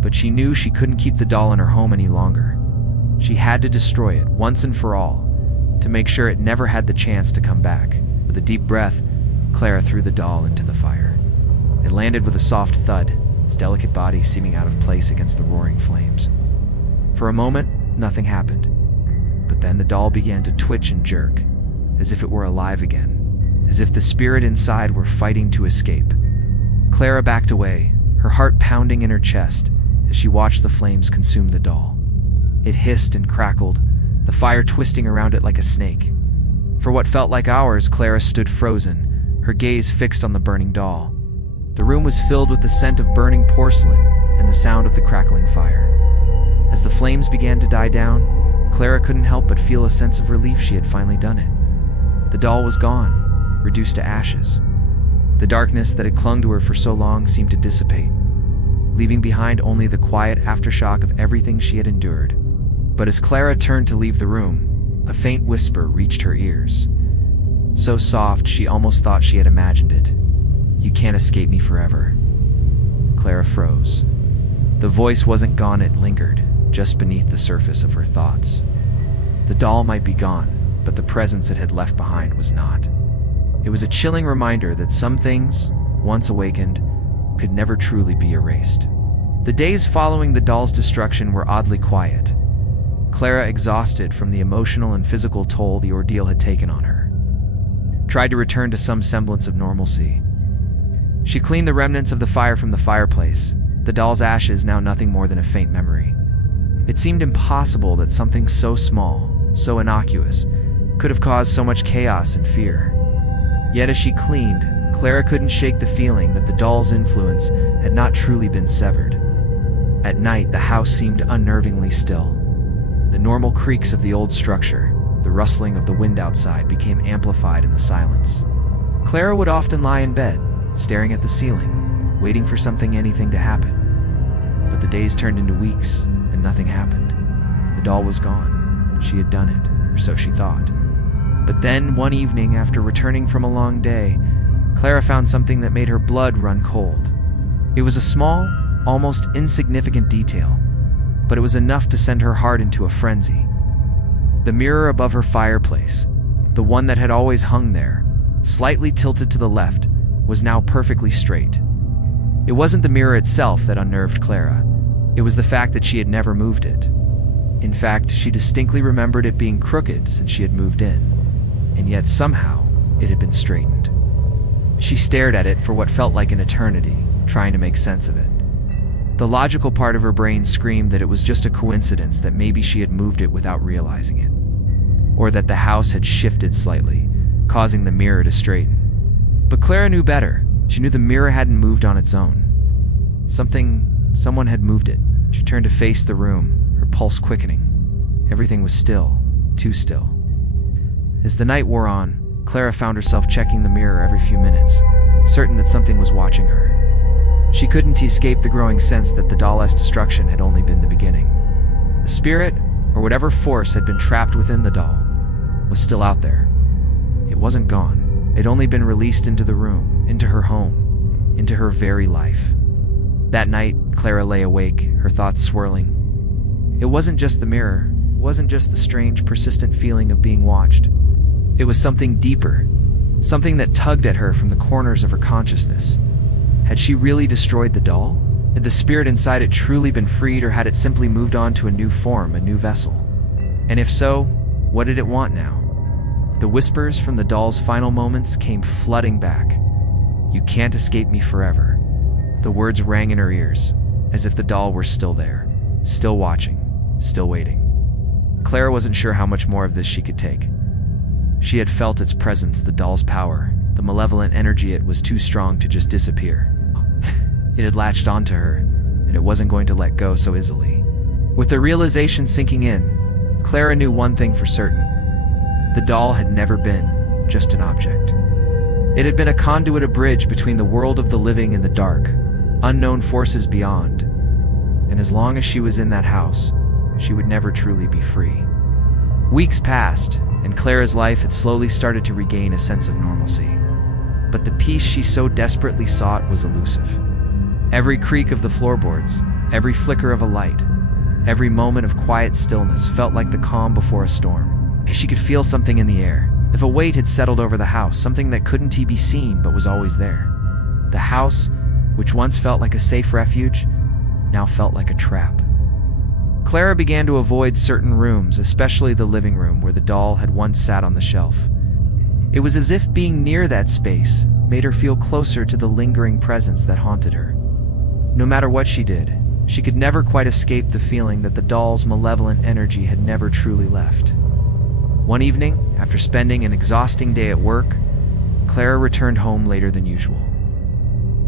but she knew she couldn't keep the doll in her home any longer. She had to destroy it once and for all, to make sure it never had the chance to come back. With a deep breath, Clara threw the doll into the fire. It landed with a soft thud, its delicate body seeming out of place against the roaring flames. For a moment, nothing happened. But then the doll began to twitch and jerk, as if it were alive again, as if the spirit inside were fighting to escape. Clara backed away, her heart pounding in her chest as she watched the flames consume the doll. It hissed and crackled, the fire twisting around it like a snake. For what felt like hours, Clara stood frozen, her gaze fixed on the burning doll. The room was filled with the scent of burning porcelain and the sound of the crackling fire. As the flames began to die down, Clara couldn't help but feel a sense of relief she had finally done it. The doll was gone, reduced to ashes. The darkness that had clung to her for so long seemed to dissipate, leaving behind only the quiet aftershock of everything she had endured. But as Clara turned to leave the room, a faint whisper reached her ears. So soft she almost thought she had imagined it. "You can't escape me forever." Clara froze. The voice wasn't gone, it lingered, just beneath the surface of her thoughts. The doll might be gone, but the presence it had left behind was not. It was a chilling reminder that some things, once awakened, could never truly be erased. The days following the doll's destruction were oddly quiet. Clara, exhausted from the emotional and physical toll the ordeal had taken on her, tried to return to some semblance of normalcy. She cleaned the remnants of the fire from the fireplace, the doll's ashes now nothing more than a faint memory. It seemed impossible that something so small, so innocuous, could have caused so much chaos and fear. Yet as she cleaned, Clara couldn't shake the feeling that the doll's influence had not truly been severed. At night, the house seemed unnervingly still. The normal creaks of the old structure, the rustling of the wind outside, became amplified in the silence. Clara would often lie in bed, staring at the ceiling, waiting for anything to happen. But the days turned into weeks, and nothing happened. The doll was gone. She had done it, or so she thought. But then, one evening, after returning from a long day, Clara found something that made her blood run cold. It was a small, almost insignificant detail, but it was enough to send her heart into a frenzy. The mirror above her fireplace, the one that had always hung there, slightly tilted to the left, was now perfectly straight. It wasn't the mirror itself that unnerved Clara. It was the fact that she had never moved it. In fact, she distinctly remembered it being crooked since she had moved in, and yet somehow it had been straightened. She stared at it for what felt like an eternity, trying to make sense of it. The logical part of her brain screamed that it was just a coincidence, that maybe she had moved it without realizing it, or that the house had shifted slightly, causing the mirror to straighten. But Clara knew better. She knew the mirror hadn't moved on its own. Someone had moved it. She turned to face the room, her pulse quickening. Everything was still, too still. As the night wore on, Clara found herself checking the mirror every few minutes, certain that something was watching her. She couldn't escape the growing sense that the doll's destruction had only been the beginning. The spirit, or whatever force had been trapped within the doll, was still out there. It wasn't gone. It had only been released into the room, into her home, into her very life. That night, Clara lay awake, her thoughts swirling. It wasn't just the mirror. It wasn't just the strange, persistent feeling of being watched. It was something deeper, something that tugged at her from the corners of her consciousness. Had she really destroyed the doll? Had the spirit inside it truly been freed, or had it simply moved on to a new form, a new vessel? And if so, what did it want now? The whispers from the doll's final moments came flooding back. "You can't escape me forever." The words rang in her ears, as if the doll were still there, still watching, still waiting. Clara wasn't sure how much more of this she could take. She had felt its presence, the doll's power, the malevolent energy. It was too strong to just disappear. It had latched onto her, and it wasn't going to let go so easily. With the realization sinking in, Clara knew one thing for certain. The doll had never been just an object. It had been a conduit, a bridge between the world of the living and the dark, unknown forces beyond. And as long as she was in that house, she would never truly be free. Weeks passed, and Clara's life had slowly started to regain a sense of normalcy. But the peace she so desperately sought was elusive. Every creak of the floorboards, every flicker of a light, every moment of quiet stillness felt like the calm before a storm. She could feel something in the air. If a weight had settled over the house, something that couldn't be seen but was always there. The house, which once felt like a safe refuge, now felt like a trap. Clara began to avoid certain rooms, especially the living room where the doll had once sat on the shelf. It was as if being near that space made her feel closer to the lingering presence that haunted her. No matter what she did, she could never quite escape the feeling that the doll's malevolent energy had never truly left. One evening, after spending an exhausting day at work, Clara returned home later than usual.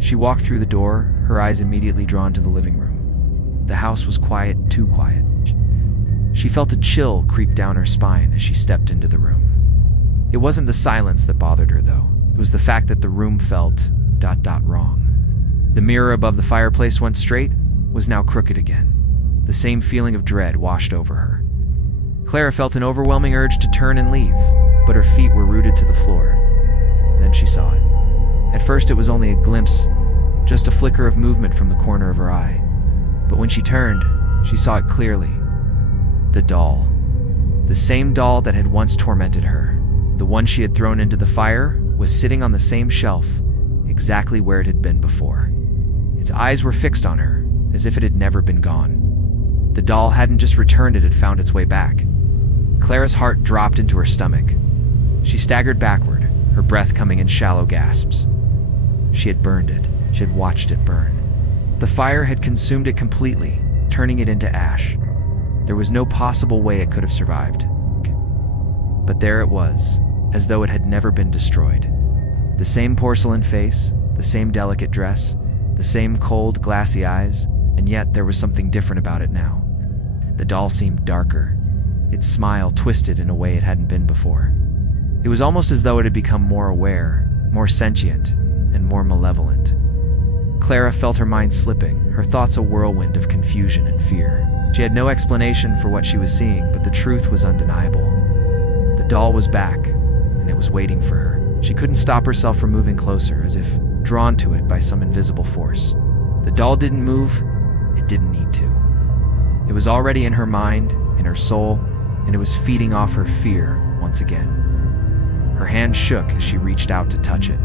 She walked through the door, her eyes immediately drawn to the living room. The house was quiet, too quiet. She felt a chill creep down her spine as she stepped into the room. It wasn't the silence that bothered her, though. It was the fact that the room felt ... wrong. The mirror above the fireplace, once straight, was now crooked again. The same feeling of dread washed over her. Clara felt an overwhelming urge to turn and leave, but her feet were rooted to the floor. Then she saw it. At first it was only a glimpse, just a flicker of movement from the corner of her eye. But when she turned, she saw it clearly. The doll. The same doll that had once tormented her. The one she had thrown into the fire was sitting on the same shelf, exactly where it had been before. Its eyes were fixed on her, as if it had never been gone. The doll hadn't just returned, it had found its way back. Clara's heart dropped into her stomach. She staggered backward, her breath coming in shallow gasps. She had burned it. She had watched it burn. The fire had consumed it completely, turning it into ash. There was no possible way it could have survived. But there it was, as though it had never been destroyed. The same porcelain face, the same delicate dress, the same cold, glassy eyes, and yet there was something different about it now. The doll seemed darker, its smile twisted in a way it hadn't been before. It was almost as though it had become more aware, more sentient, and more malevolent. Clara felt her mind slipping, her thoughts a whirlwind of confusion and fear. She had no explanation for what she was seeing, but the truth was undeniable. The doll was back, and it was waiting for her. She couldn't stop herself from moving closer, as if drawn to it by some invisible force. The doll didn't move. It didn't need to. It was already in her mind, in her soul, and it was feeding off her fear once again. Her hand shook as she reached out to touch it.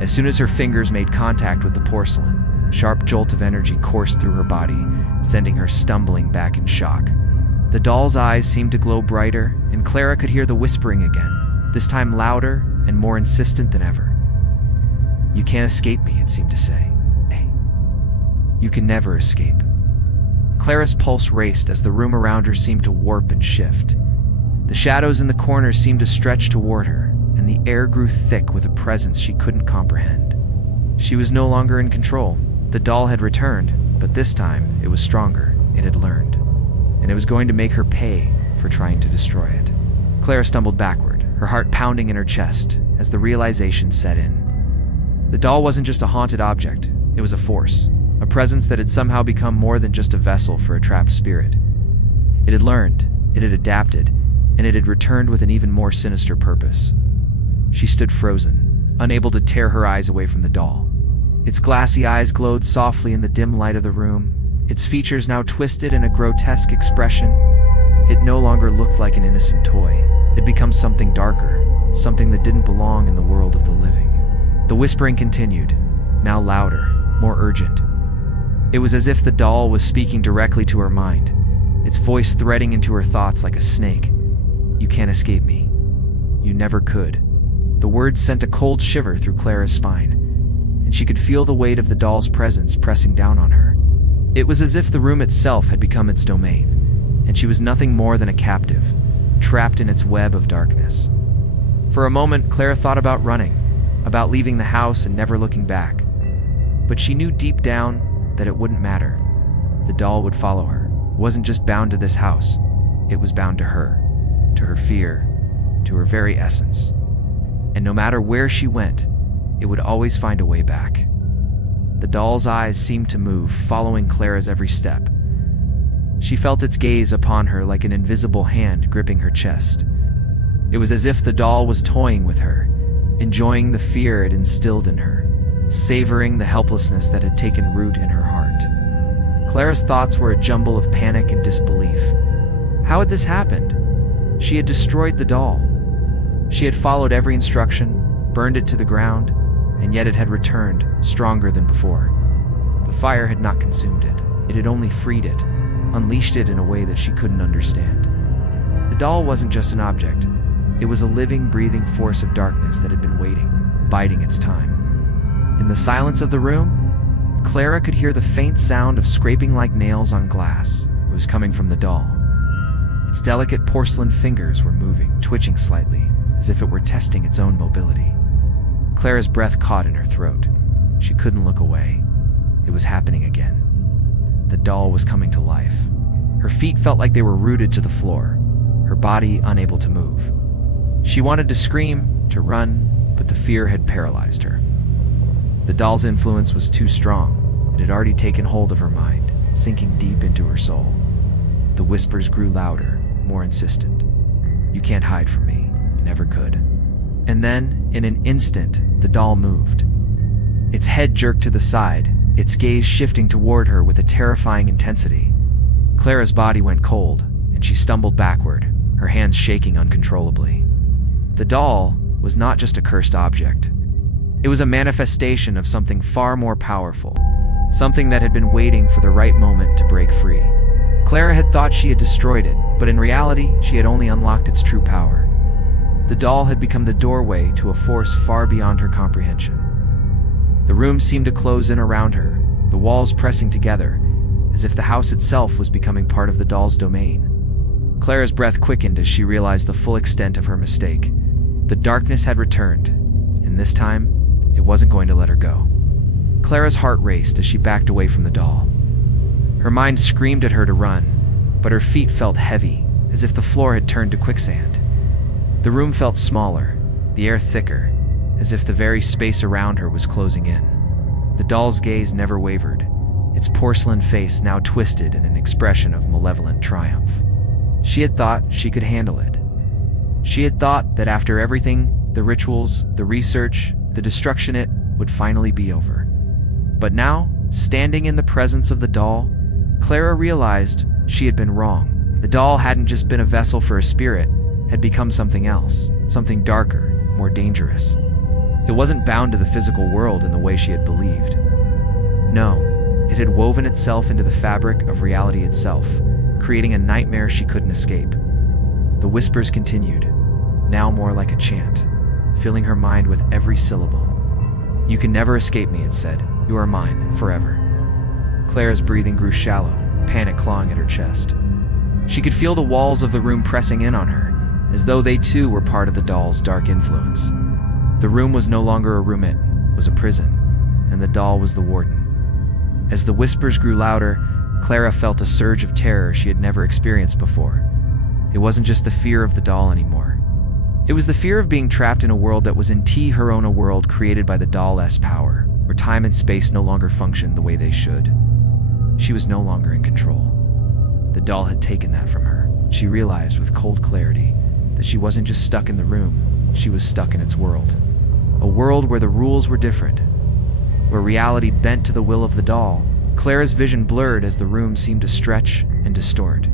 As soon as her fingers made contact with the porcelain, a sharp jolt of energy coursed through her body, sending her stumbling back in shock. The doll's eyes seemed to glow brighter, and Clara could hear the whispering again, this time louder and more insistent than ever. "You can't escape me," it seemed to say. "Hey, you can never escape." Clara's pulse raced as the room around her seemed to warp and shift. The shadows in the corners seemed to stretch toward her, and the air grew thick with a presence she couldn't comprehend. She was no longer in control. The doll had returned, but this time it was stronger. It had learned, and it was going to make her pay for trying to destroy it. Clara stumbled backward, her heart pounding in her chest as the realization set in. The doll wasn't just a haunted object, it was a force, a presence that had somehow become more than just a vessel for a trapped spirit. It had learned, it had adapted, and it had returned with an even more sinister purpose. She stood frozen, unable to tear her eyes away from the doll. Its glassy eyes glowed softly in the dim light of the room, its features now twisted in a grotesque expression. It no longer looked like an innocent toy. It had become something darker, something that didn't belong in the world of the living. The whispering continued, now louder, more urgent. It was as if the doll was speaking directly to her mind, its voice threading into her thoughts like a snake. "You can't escape me. You never could." The words sent a cold shiver through Clara's spine, and she could feel the weight of the doll's presence pressing down on her. It was as if the room itself had become its domain, and she was nothing more than a captive, trapped in its web of darkness. For a moment, Clara thought about running, about leaving the house and never looking back. But she knew deep down that it wouldn't matter. The doll would follow her. It wasn't just bound to this house, it was bound to her fear, to her very essence. And no matter where she went, it would always find a way back. The doll's eyes seemed to move, following Clara's every step. She felt its gaze upon her like an invisible hand gripping her chest. It was as if the doll was toying with her, enjoying the fear it instilled in her, savoring the helplessness that had taken root in her heart. Clara's thoughts were a jumble of panic and disbelief. How had this happened? She had destroyed the doll. She had followed every instruction, burned it to the ground, and yet it had returned, stronger than before. The fire had not consumed it. It had only freed it, unleashed it in a way that she couldn't understand. The doll wasn't just an object. It was a living, breathing force of darkness that had been waiting, biding its time. In the silence of the room, Clara could hear the faint sound of scraping like nails on glass. It was coming from the doll. Its delicate porcelain fingers were moving, twitching slightly, as if it were testing its own mobility. Clara's breath caught in her throat. She couldn't look away. It was happening again. The doll was coming to life. Her feet felt like they were rooted to the floor, her body unable to move. She wanted to scream, to run, but the fear had paralyzed her. The doll's influence was too strong. It had already taken hold of her mind, sinking deep into her soul. The whispers grew louder, more insistent. "You can't hide from me. You never could." And then, in an instant, the doll moved. Its head jerked to the side, its gaze shifting toward her with a terrifying intensity. Clara's body went cold, and she stumbled backward, her hands shaking uncontrollably. The doll was not just a cursed object. It was a manifestation of something far more powerful, something that had been waiting for the right moment to break free. Clara had thought she had destroyed it, but in reality, she had only unlocked its true power. The doll had become the doorway to a force far beyond her comprehension. The room seemed to close in around her, the walls pressing together, as if the house itself was becoming part of the doll's domain. Clara's breath quickened as she realized the full extent of her mistake. The darkness had returned, and this time, it wasn't going to let her go. Clara's heart raced as she backed away from the doll. Her mind screamed at her to run, but her feet felt heavy, as if the floor had turned to quicksand. The room felt smaller, the air thicker, as if the very space around her was closing in. The doll's gaze never wavered, its porcelain face now twisted in an expression of malevolent triumph. She had thought she could handle it. She had thought that after everything, the rituals, the research, the destruction, it would finally be over. But now, standing in the presence of the doll, Clara realized she had been wrong. The doll hadn't just been a vessel for a spirit, had become something else, something darker, more dangerous. It wasn't bound to the physical world in the way she had believed. No, it had woven itself into the fabric of reality itself, creating a nightmare she couldn't escape. The whispers continued, now more like a chant, filling her mind with every syllable. "You can never escape me," it said. "You are mine, forever." Clara's breathing grew shallow, panic clawing at her chest. She could feel the walls of the room pressing in on her, as though they too were part of the doll's dark influence. The room was no longer a room, it was a prison, and the doll was the warden. As the whispers grew louder, Clara felt a surge of terror she had never experienced before. It wasn't just the fear of the doll anymore. It was the fear of being trapped in a world that was her own, a world created by the doll's power, where time and space no longer functioned the way they should. She was no longer in control. The doll had taken that from her. She realized with cold clarity that she wasn't just stuck in the room, she was stuck in its world. A world where the rules were different, where reality bent to the will of the doll. Clara's vision blurred as the room seemed to stretch and distort.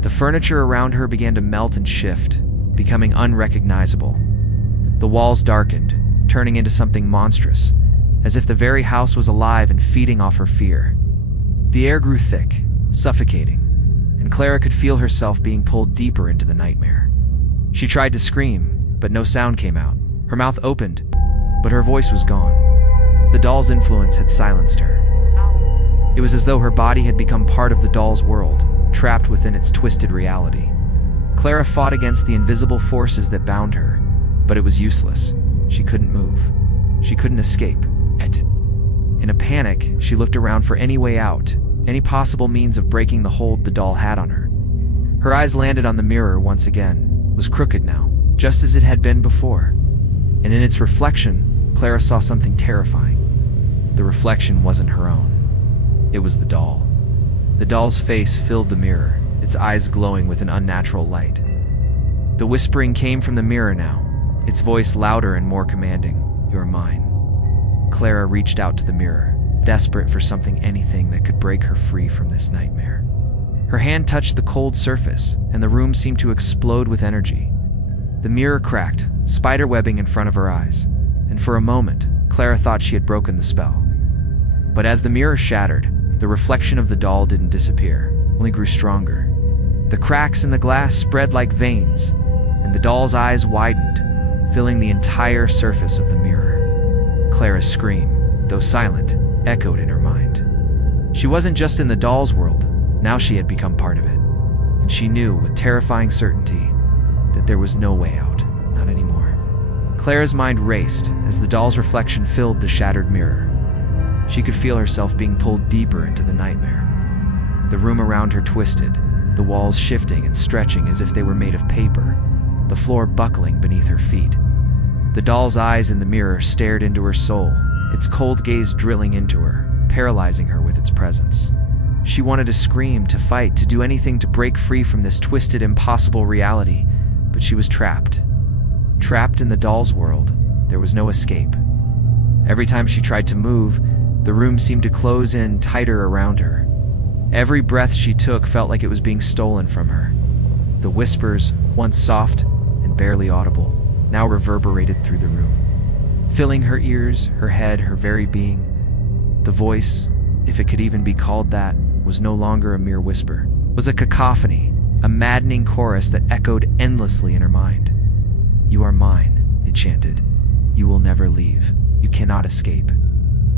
The furniture around her began to melt and shift, becoming unrecognizable. The walls darkened, turning into something monstrous, as if the very house was alive and feeding off her fear. The air grew thick, suffocating, and Clara could feel herself being pulled deeper into the nightmare. She tried to scream, but no sound came out. Her mouth opened, but her voice was gone. The doll's influence had silenced her. It was as though her body had become part of the doll's world, trapped within its twisted reality. Clara fought against the invisible forces that bound her, but it was useless. She couldn't move. She couldn't escape. In a panic, she looked around for any way out, any possible means of breaking the hold the doll had on her. Her eyes landed on the mirror once again. It was crooked now, just as it had been before. And in its reflection, Clara saw something terrifying. The reflection wasn't her own. It was the doll. The doll's face filled the mirror, its eyes glowing with an unnatural light. The whispering came from the mirror now, its voice louder and more commanding. "You're mine." Clara reached out to the mirror, desperate for anything that could break her free from this nightmare. Her hand touched the cold surface, and the room seemed to explode with energy. The mirror cracked, spiderwebbing in front of her eyes, and for a moment, Clara thought she had broken the spell. But as the mirror shattered, the reflection of the doll didn't disappear, only grew stronger. The cracks in the glass spread like veins, and the doll's eyes widened, filling the entire surface of the mirror. Clara's scream, though silent, echoed in her mind. She wasn't just in the doll's world, now she had become part of it. And and she knew with terrifying certainty that there was no way out, not anymore. Clara's mind raced as the doll's reflection filled the shattered mirror. She could feel herself being pulled deeper into the nightmare. The room around her twisted, the walls shifting and stretching as if they were made of paper, the floor buckling beneath her feet. The doll's eyes in the mirror stared into her soul, its cold gaze drilling into her, paralyzing her with its presence. She wanted to scream, to fight, to do anything to break free from this twisted, impossible reality, but she was trapped. Trapped in the doll's world, there was no escape. Every time she tried to move, the room seemed to close in tighter around her. Every breath she took felt like it was being stolen from her. The whispers, once soft and barely audible, now reverberated through the room, filling her ears, her head, her very being. The voice, if it could even be called that, was no longer a mere whisper. It was a cacophony, a maddening chorus that echoed endlessly in her mind. "You are mine," it chanted. "You will never leave. You cannot escape."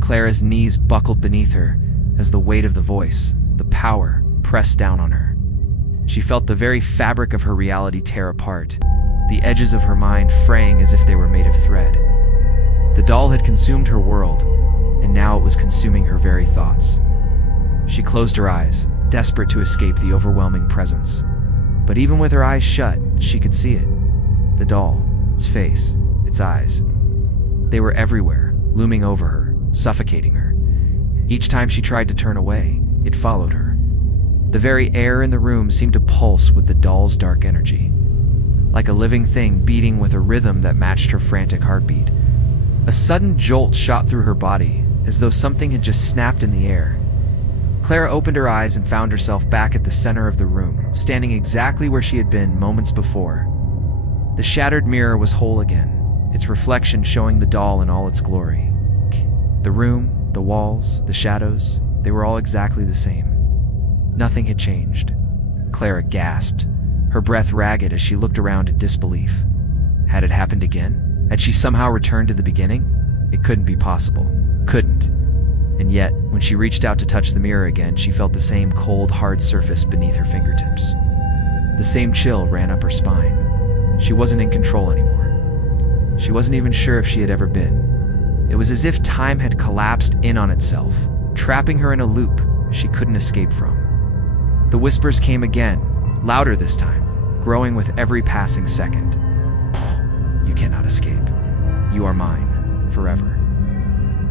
Clara's knees buckled beneath her as the weight of the voice, the power, pressed down on her. She felt the very fabric of her reality tear apart, the edges of her mind fraying as if they were made of thread. The doll had consumed her world, and now it was consuming her very thoughts. She closed her eyes, desperate to escape the overwhelming presence. But even with her eyes shut, she could see it. The doll, its face, its eyes. They were everywhere, looming over her, suffocating her. Each time she tried to turn away, it followed her. The very air in the room seemed to pulse with the doll's dark energy, like a living thing beating with a rhythm that matched her frantic heartbeat. A sudden jolt shot through her body, as though something had just snapped in the air. Clara opened her eyes and found herself back at the center of the room, standing exactly where she had been moments before. The shattered mirror was whole again, its reflection showing the doll in all its glory. The room, the walls, the shadows, they were all exactly the same. Nothing had changed. Clara gasped, her breath ragged as she looked around in disbelief. Had it happened again? Had she somehow returned to the beginning? It couldn't be possible. Couldn't. And yet, when she reached out to touch the mirror again, she felt the same cold, hard surface beneath her fingertips. The same chill ran up her spine. She wasn't in control anymore. She wasn't even sure if she had ever been. It was as if time had collapsed in on itself, trapping her in a loop she couldn't escape from. The whispers came again, louder this time, growing with every passing second. "You cannot escape. You are mine, forever."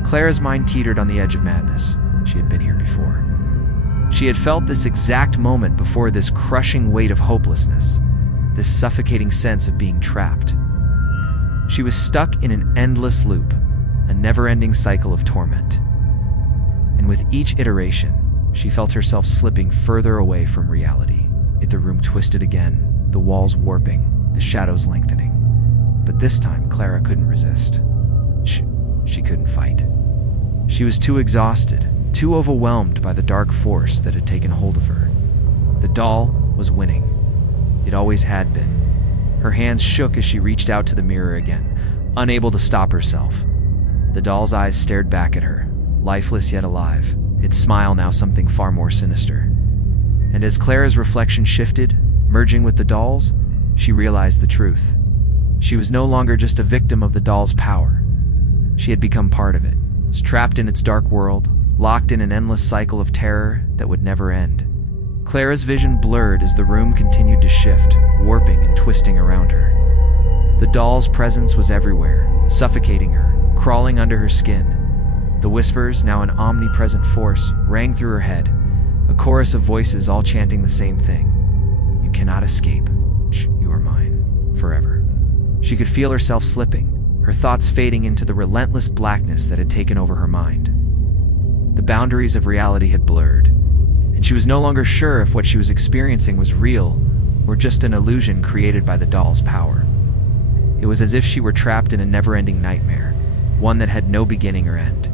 Clara's mind teetered on the edge of madness. She had been here before. She had felt this exact moment before, this crushing weight of hopelessness, this suffocating sense of being trapped. She was stuck in an endless loop, a never-ending cycle of torment. And with each iteration, she felt herself slipping further away from reality. The room twisted again, the walls warping, the shadows lengthening. But this time, Clara couldn't resist. She couldn't fight. She was too exhausted, too overwhelmed by the dark force that had taken hold of her. The doll was winning. It always had been. Her hands shook as she reached out to the mirror again, unable to stop herself. The doll's eyes stared back at her, lifeless yet alive, its smile now something far more sinister. And as Clara's reflection shifted, merging with the doll's, she realized the truth. She was no longer just a victim of the doll's power. She had become part of it, trapped in its dark world, locked in an endless cycle of terror that would never end. Clara's vision blurred as the room continued to shift, warping and twisting around her. The doll's presence was everywhere, suffocating her, crawling under her skin. The whispers, now an omnipresent force, rang through her head, a chorus of voices all chanting the same thing. "You cannot escape. You are mine, forever." She could feel herself slipping, her thoughts fading into the relentless blackness that had taken over her mind. The boundaries of reality had blurred, and she was no longer sure if what she was experiencing was real or just an illusion created by the doll's power. It was as if she were trapped in a never-ending nightmare, one that had no beginning or end,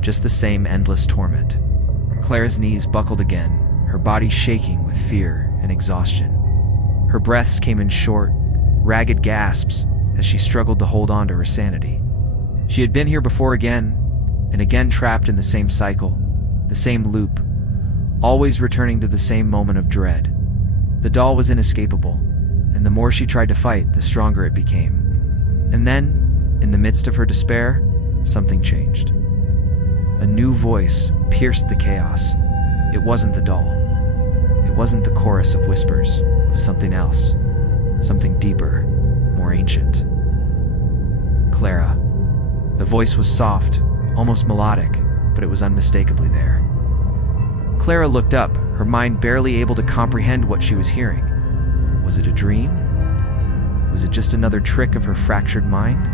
just the same endless torment. Clara's knees buckled again, her body shaking with fear and exhaustion. Her breaths came in short, ragged gasps as she struggled to hold on to her sanity. She had been here before again, and again trapped in the same cycle, the same loop, always returning to the same moment of dread. The doll was inescapable, and the more she tried to fight, the stronger it became. And then, in the midst of her despair, something changed. A new voice pierced the chaos. It wasn't the doll. It wasn't the chorus of whispers. It was something else. Something deeper, more ancient. Clara. The voice was soft, almost melodic, but it was unmistakably there. Clara looked up, her mind barely able to comprehend what she was hearing. Was it a dream? Was it just another trick of her fractured mind?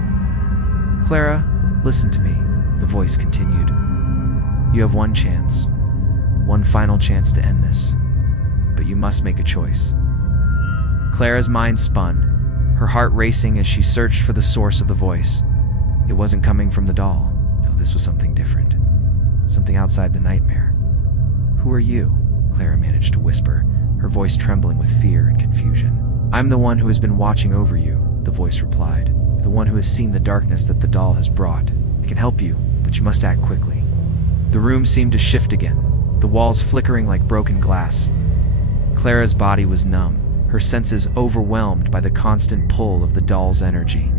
Clara, listen to me, the voice continued. You have one chance, one final chance to end this, but you must make a choice. Clara's mind spun, her heart racing as she searched for the source of the voice. It wasn't coming from the doll. No, this was something different. Something outside the nightmare. Who are you? Clara managed to whisper, her voice trembling with fear and confusion. I'm the one who has been watching over you, the voice replied. The one who has seen the darkness that the doll has brought. I can help you, but you must act quickly. The room seemed to shift again, the walls flickering like broken glass. Clara's body was numb, her senses overwhelmed by the constant pull of the doll's energy.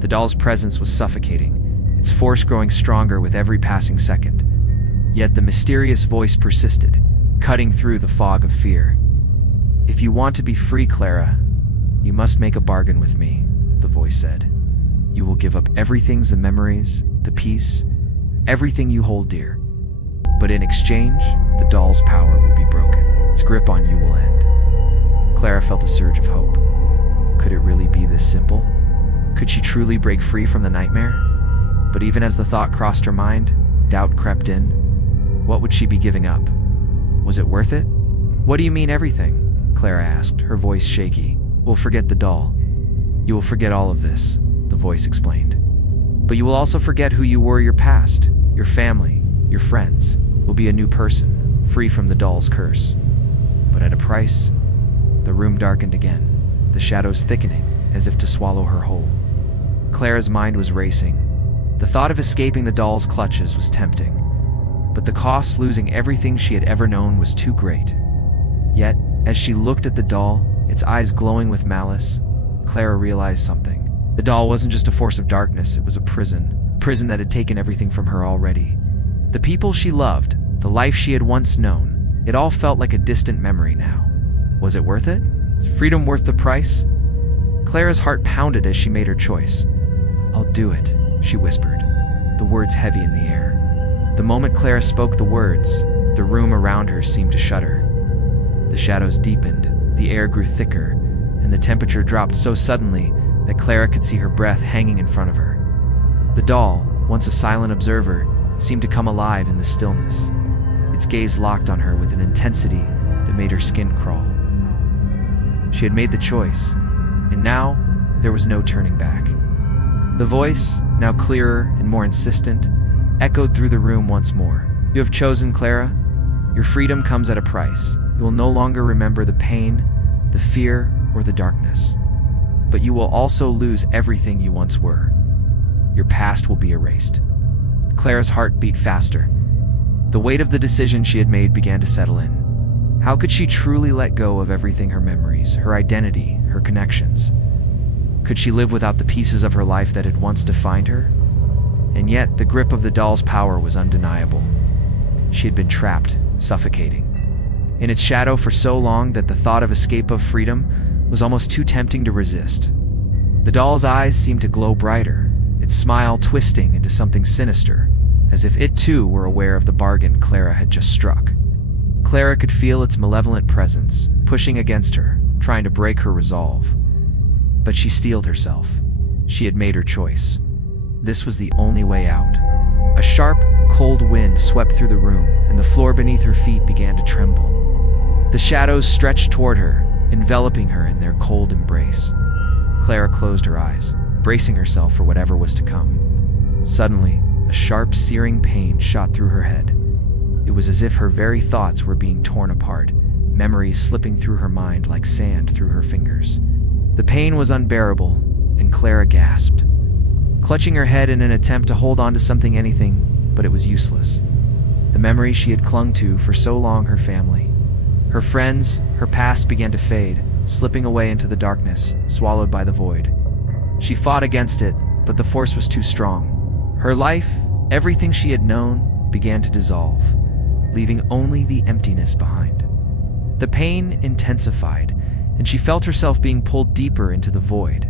The doll's presence was suffocating, its force growing stronger with every passing second. Yet the mysterious voice persisted, cutting through the fog of fear. If you want to be free, Clara, you must make a bargain with me, the voice said. You will give up everything, the memories, the peace, everything you hold dear. But in exchange, the doll's power will be broken. Its grip on you will end. Clara felt a surge of hope. Could it really be this simple? Could she truly break free from the nightmare? But even as the thought crossed her mind, doubt crept in. What would she be giving up? Was it worth it? What do you mean everything? Clara asked, her voice shaky. We'll forget the doll. You will forget all of this, the voice explained. But you will also forget who you were, your past, your family, your friends. Will be a new person, free from the doll's curse. But at a price. The room darkened again, the shadows thickening, as if to swallow her whole. Clara's mind was racing. The thought of escaping the doll's clutches was tempting. But the cost, losing everything she had ever known, was too great. Yet, as she looked at the doll, its eyes glowing with malice, Clara realized something. The doll wasn't just a force of darkness, it was a prison that had taken everything from her already. The people she loved, the life she had once known, it all felt like a distant memory now. Was it worth it? Is freedom worth the price? Clara's heart pounded as she made her choice. I'll do it, she whispered, the words heavy in the air. The moment Clara spoke the words, the room around her seemed to shudder. The shadows deepened, the air grew thicker, and the temperature dropped so suddenly that Clara could see her breath hanging in front of her. The doll, once a silent observer, seemed to come alive in the stillness. Its gaze locked on her with an intensity that made her skin crawl. She had made the choice, and now there was no turning back. The voice, now clearer and more insistent, echoed through the room once more. You have chosen, Clara. Your freedom comes at a price. You will no longer remember the pain, the fear, or the darkness. But you will also lose everything you once were. Your past will be erased. Clara's heart beat faster. The weight of the decision she had made began to settle in. How could she truly let go of everything, her memories, her identity, her connections? Could she live without the pieces of her life that had once defined her? And yet, the grip of the doll's power was undeniable. She had been trapped, suffocating in its shadow for so long that the thought of escape, of freedom, was almost too tempting to resist. The doll's eyes seemed to glow brighter, its smile twisting into something sinister, as if it too were aware of the bargain Clara had just struck. Clara could feel its malevolent presence, pushing against her, trying to break her resolve. But she steeled herself. She had made her choice. This was the only way out. A sharp, cold wind swept through the room, and the floor beneath her feet began to tremble. The shadows stretched toward her, enveloping her in their cold embrace. Clara closed her eyes, bracing herself for whatever was to come. Suddenly, a sharp, searing pain shot through her head. It was as if her very thoughts were being torn apart, memories slipping through her mind like sand through her fingers. The pain was unbearable, and Clara gasped, clutching her head in an attempt to hold on to something, anything, but it was useless. The memory she had clung to for so long, her family, Her friends, her past began to fade, slipping away into the darkness, swallowed by the void. She fought against it, but the force was too strong. Her life, everything she had known, began to dissolve, leaving only the emptiness behind. The pain intensified, and she felt herself being pulled deeper into the void,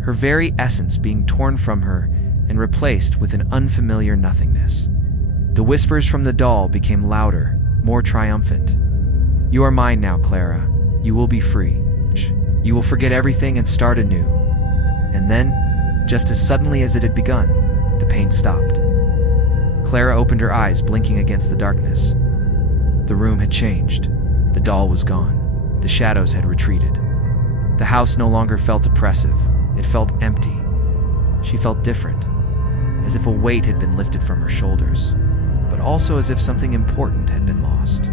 her very essence being torn from her and replaced with an unfamiliar nothingness. The whispers from the doll became louder, more triumphant. "You are mine now, Clara. You will be free. You will forget everything and start anew." And then, just as suddenly as it had begun, the pain stopped. Clara opened her eyes, blinking against the darkness. The room had changed. The doll was gone. The shadows had retreated. The house no longer felt oppressive. It felt empty. She felt different, as if a weight had been lifted from her shoulders, but also as if something important had been lost.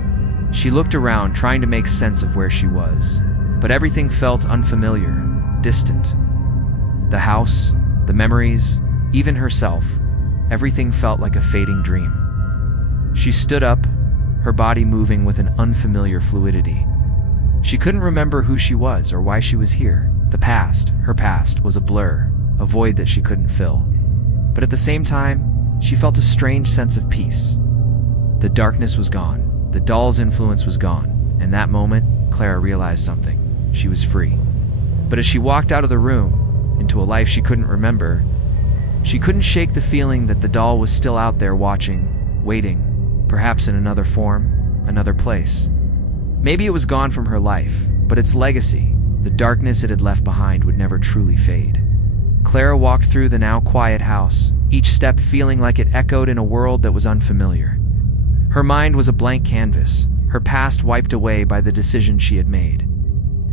She looked around, trying to make sense of where she was, but everything felt unfamiliar, distant. The house, the memories, even herself, everything felt like a fading dream. She stood up, her body moving with an unfamiliar fluidity. She couldn't remember who she was or why she was here. The past, her past, was a blur, a void that she couldn't fill. But at the same time, she felt a strange sense of peace. The darkness was gone, the doll's influence was gone, and that moment, Clara realized something. She was free. But as she walked out of the room, into a life she couldn't remember, she couldn't shake the feeling that the doll was still out there watching, waiting, perhaps in another form, another place. Maybe it was gone from her life, but its legacy, the darkness it had left behind, would never truly fade. Clara walked through the now quiet house, each step feeling like it echoed in a world that was unfamiliar. Her mind was a blank canvas, her past wiped away by the decision she had made.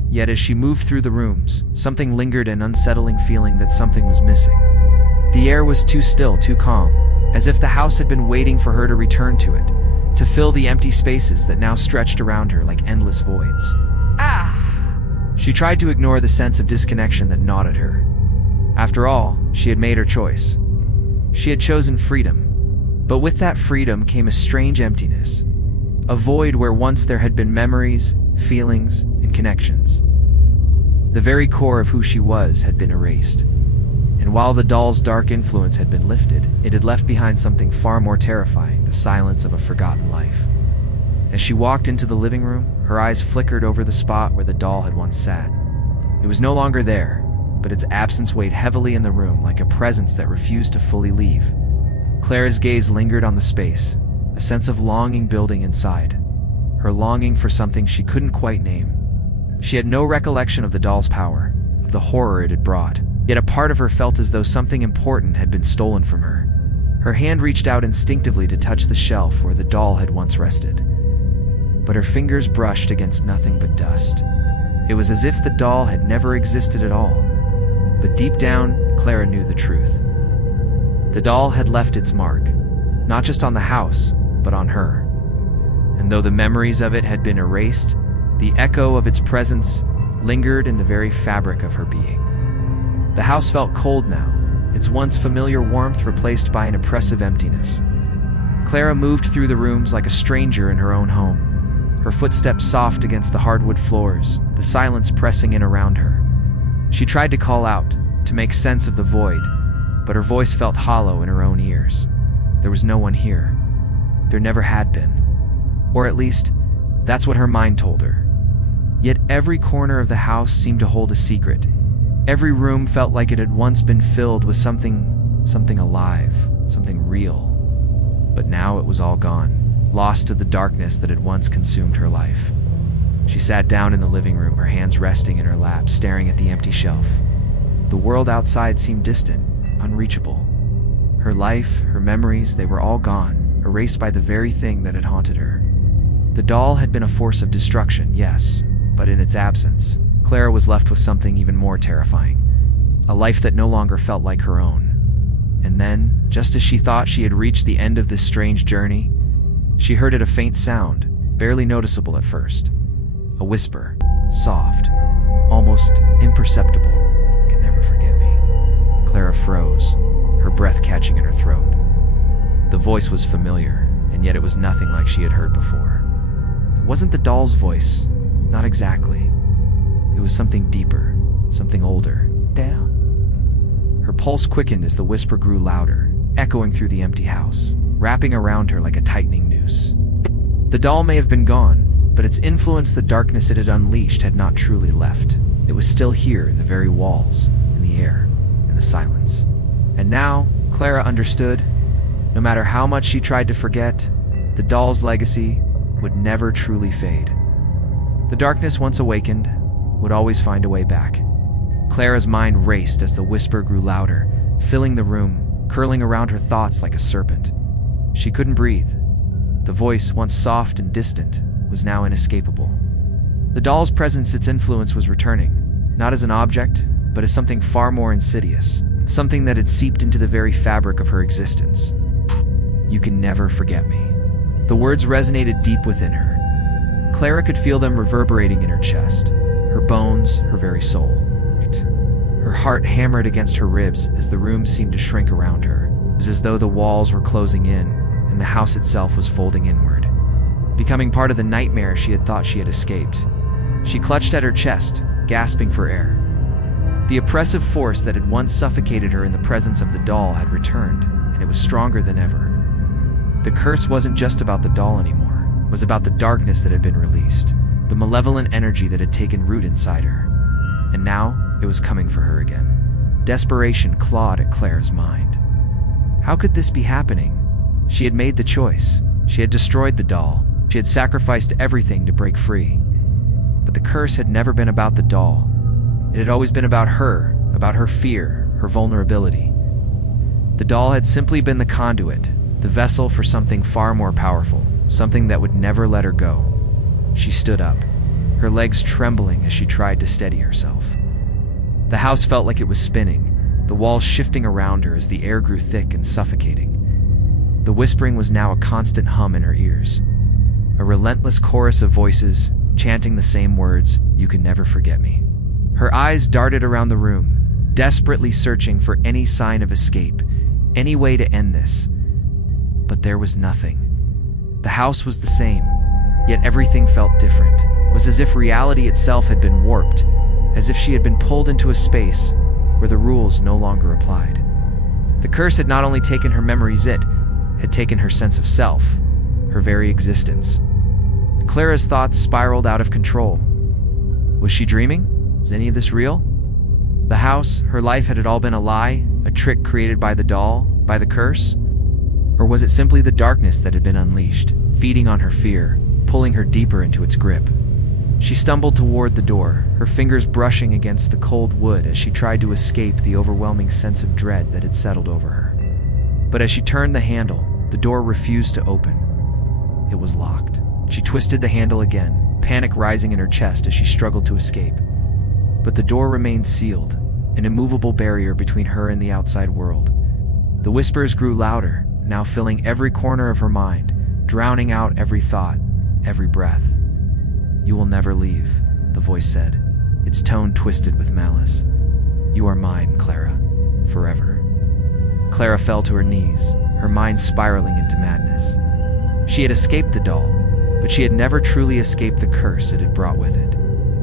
Yet as she moved through the rooms, something lingered, an unsettling feeling that something was missing. The air was too still, too calm, as if the house had been waiting for her to return to it, to fill the empty spaces that now stretched around her like endless voids. She tried to ignore the sense of disconnection that gnawed at her. After all, she had made her choice. She had chosen freedom. But with that freedom came a strange emptiness, a void where once there had been memories, feelings, and connections. The very core of who she was had been erased. And while the doll's dark influence had been lifted, it had left behind something far more terrifying, the silence of a forgotten life. As she walked into the living room, her eyes flickered over the spot where the doll had once sat. It was no longer there, but its absence weighed heavily in the room like a presence that refused to fully leave. Clara's gaze lingered on the space, a sense of longing building inside, her longing for something she couldn't quite name. She had no recollection of the doll's power, of the horror it had brought, yet a part of her felt as though something important had been stolen from her. Her hand reached out instinctively to touch the shelf where the doll had once rested, but her fingers brushed against nothing but dust. It was as if the doll had never existed at all. But deep down, Clara knew the truth. The doll had left its mark, not just on the house, but on her. And though the memories of it had been erased, the echo of its presence lingered in the very fabric of her being. The house felt cold now, its once familiar warmth replaced by an oppressive emptiness. Clara moved through the rooms like a stranger in her own home, her footsteps soft against the hardwood floors, the silence pressing in around her. She tried to call out, to make sense of the void, but her voice felt hollow in her own ears. There was no one here. There never had been. Or at least, that's what her mind told her. Yet every corner of the house seemed to hold a secret. Every room felt like it had once been filled with something alive, something real. But now it was all gone, lost to the darkness that had once consumed her life. She sat down in the living room, her hands resting in her lap, staring at the empty shelf. The world outside seemed distant, unreachable. Her life, her memories, they were all gone, erased by the very thing that had haunted her. The doll had been a force of destruction, yes, but in its absence, Clara was left with something even more terrifying, a life that no longer felt like her own. And then, just as she thought she had reached the end of this strange journey, she heard a faint sound, barely noticeable at first. A whisper, soft, almost imperceptible. "Can never forget me." Clara froze, her breath catching in her throat. The voice was familiar, and yet it was nothing like she had heard before. It wasn't the doll's voice. Not exactly. It was something deeper, something older. Damn. Her pulse quickened as the whisper grew louder, echoing through the empty house, wrapping around her like a tightening noose. The doll may have been gone, but its influence, the darkness it had unleashed, had not truly left. It was still here in the very walls, in the air, in the silence. And now, Clara understood. No matter how much she tried to forget, the doll's legacy would never truly fade. The darkness, once awakened, would always find a way back. Clara's mind raced as the whisper grew louder, filling the room, curling around her thoughts like a serpent. She couldn't breathe. The voice, once soft and distant, was now inescapable. The doll's presence, its influence, was returning, not as an object, but as something far more insidious, something that had seeped into the very fabric of her existence. "You can never forget me." The words resonated deep within her. Clara could feel them reverberating in her chest, her bones, her very soul. Her heart hammered against her ribs as the room seemed to shrink around her. It was as though the walls were closing in, and the house itself was folding inward, becoming part of the nightmare she had thought she had escaped. She clutched at her chest, gasping for air. The oppressive force that had once suffocated her in the presence of the doll had returned, and it was stronger than ever. The curse wasn't just about the doll anymore. It was about the darkness that had been released, the malevolent energy that had taken root inside her. And now, it was coming for her again. Desperation clawed at Clara's mind. How could this be happening? She had made the choice. She had destroyed the doll. She had sacrificed everything to break free. But the curse had never been about the doll. It had always been about her fear, her vulnerability. The doll had simply been the conduit, the vessel for something far more powerful, something that would never let her go. She stood up, her legs trembling as she tried to steady herself. The house felt like it was spinning, the walls shifting around her as the air grew thick and suffocating. The whispering was now a constant hum in her ears, a relentless chorus of voices chanting the same words, "You can never forget me." Her eyes darted around the room, desperately searching for any sign of escape, any way to end this. But there was nothing. The house was the same, yet everything felt different. It was as if reality itself had been warped, as if she had been pulled into a space where the rules no longer applied. The curse had not only taken her memories, it had taken her sense of self, her very existence. Clara's thoughts spiraled out of control. Was she dreaming? Was any of this real? The house, her life, had it all been a lie, a trick created by the doll, by the curse? Or was it simply the darkness that had been unleashed, feeding on her fear, pulling her deeper into its grip? She stumbled toward the door, her fingers brushing against the cold wood as she tried to escape the overwhelming sense of dread that had settled over her. But as she turned the handle, the door refused to open. It was locked. She twisted the handle again, panic rising in her chest as she struggled to escape. But the door remained sealed, an immovable barrier between her and the outside world. The whispers grew louder, now filling every corner of her mind, drowning out every thought, every breath. "You will never leave," the voice said, its tone twisted with malice. "You are mine, Clara, forever." Clara fell to her knees, her mind spiraling into madness. She had escaped the doll, but she had never truly escaped the curse it had brought with it.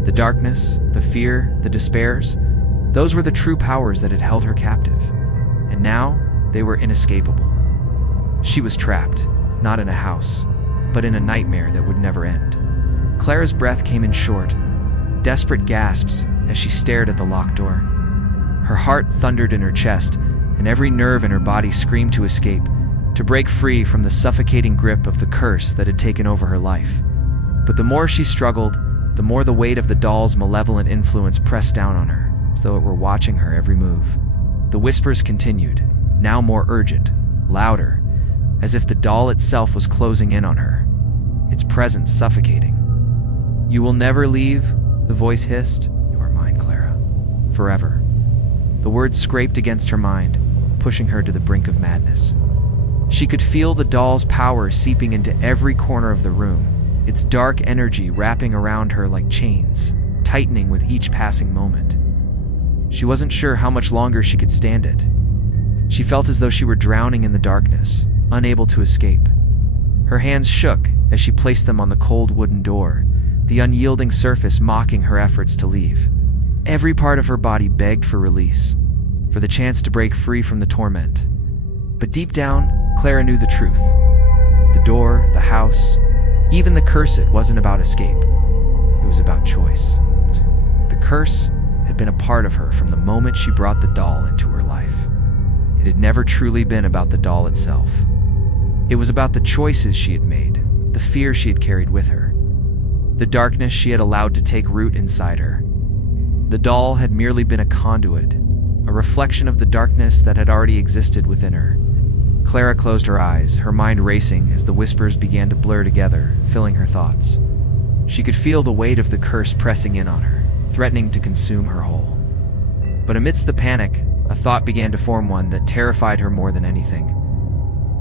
The darkness, the fear, the despairs, those were the true powers that had held her captive. And now, they were inescapable. She was trapped, not in a house, but in a nightmare that would never end. Clara's breath came in short, desperate gasps as she stared at the locked door. Her heart thundered in her chest, and every nerve in her body screamed to escape, to break free from the suffocating grip of the curse that had taken over her life. But the more she struggled, the more the weight of the doll's malevolent influence pressed down on her, as though it were watching her every move. The whispers continued, now more urgent, louder, as if the doll itself was closing in on her, its presence suffocating. "You will never leave," the voice hissed. "You are mine, Clara, forever." The words scraped against her mind, pushing her to the brink of madness. She could feel the doll's power seeping into every corner of the room, its dark energy wrapping around her like chains, tightening with each passing moment. She wasn't sure how much longer she could stand it. She felt as though she were drowning in the darkness, unable to escape. Her hands shook as she placed them on the cold wooden door, the unyielding surface mocking her efforts to leave. Every part of her body begged for release, for the chance to break free from the torment. But deep down, Clara knew the truth. The door, the house, even the curse, it wasn't about escape. It was about choice. The curse had been a part of her from the moment she brought the doll into her life. It had never truly been about the doll itself. It was about the choices she had made, the fear she had carried with her, the darkness she had allowed to take root inside her. The doll had merely been a conduit, a reflection of the darkness that had already existed within her. Clara closed her eyes, her mind racing as the whispers began to blur together, filling her thoughts. She could feel the weight of the curse pressing in on her, threatening to consume her whole. But amidst the panic, a thought began to form, one that terrified her more than anything.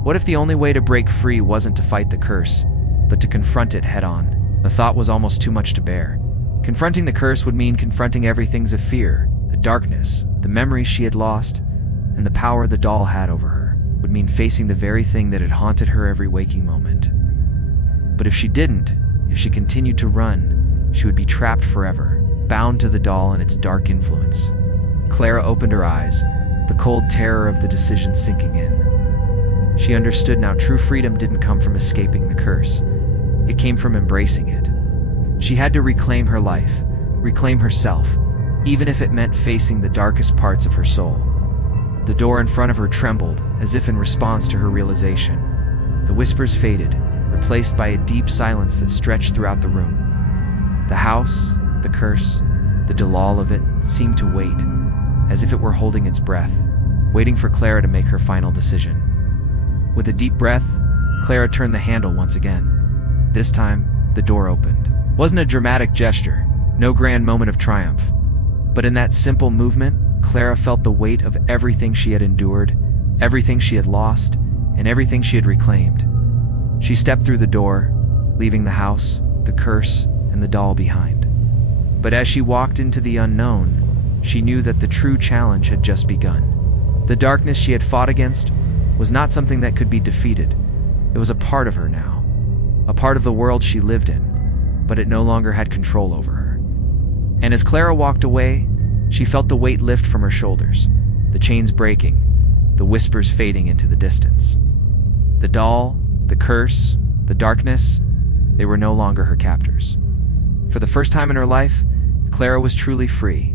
What if the only way to break free wasn't to fight the curse, but to confront it head-on? The thought was almost too much to bear. Confronting the curse would mean confronting everything of fear, the darkness, the memories she had lost, and the power the doll had over her. Would mean facing the very thing that had haunted her every waking moment. But if she didn't, if she continued to run, she would be trapped forever, bound to the doll and its dark influence. Clara opened her eyes, the cold terror of the decision sinking in. She understood now true freedom didn't come from escaping the curse. It came from embracing it. She had to reclaim her life, reclaim herself, even if it meant facing the darkest parts of her soul. The door in front of her trembled, as if in response to her realization. The whispers faded, replaced by a deep silence that stretched throughout the room. The house, the curse, the doll of it seemed to wait, as if it were holding its breath, waiting for Clara to make her final decision. With a deep breath, Clara turned the handle once again. This time, the door opened. It wasn't a dramatic gesture, no grand moment of triumph. But in that simple movement, Clara felt the weight of everything she had endured, everything she had lost, and everything she had reclaimed. She stepped through the door, leaving the house, the curse, and the doll behind. But as she walked into the unknown, she knew that the true challenge had just begun. The darkness she had fought against was not something that could be defeated. It was a part of her now, a part of the world she lived in, but it no longer had control over her. And as Clara walked away, she felt the weight lift from her shoulders, the chains breaking, the whispers fading into the distance. The doll, the curse, the darkness, they were no longer her captors. For the first time in her life, Clara was truly free,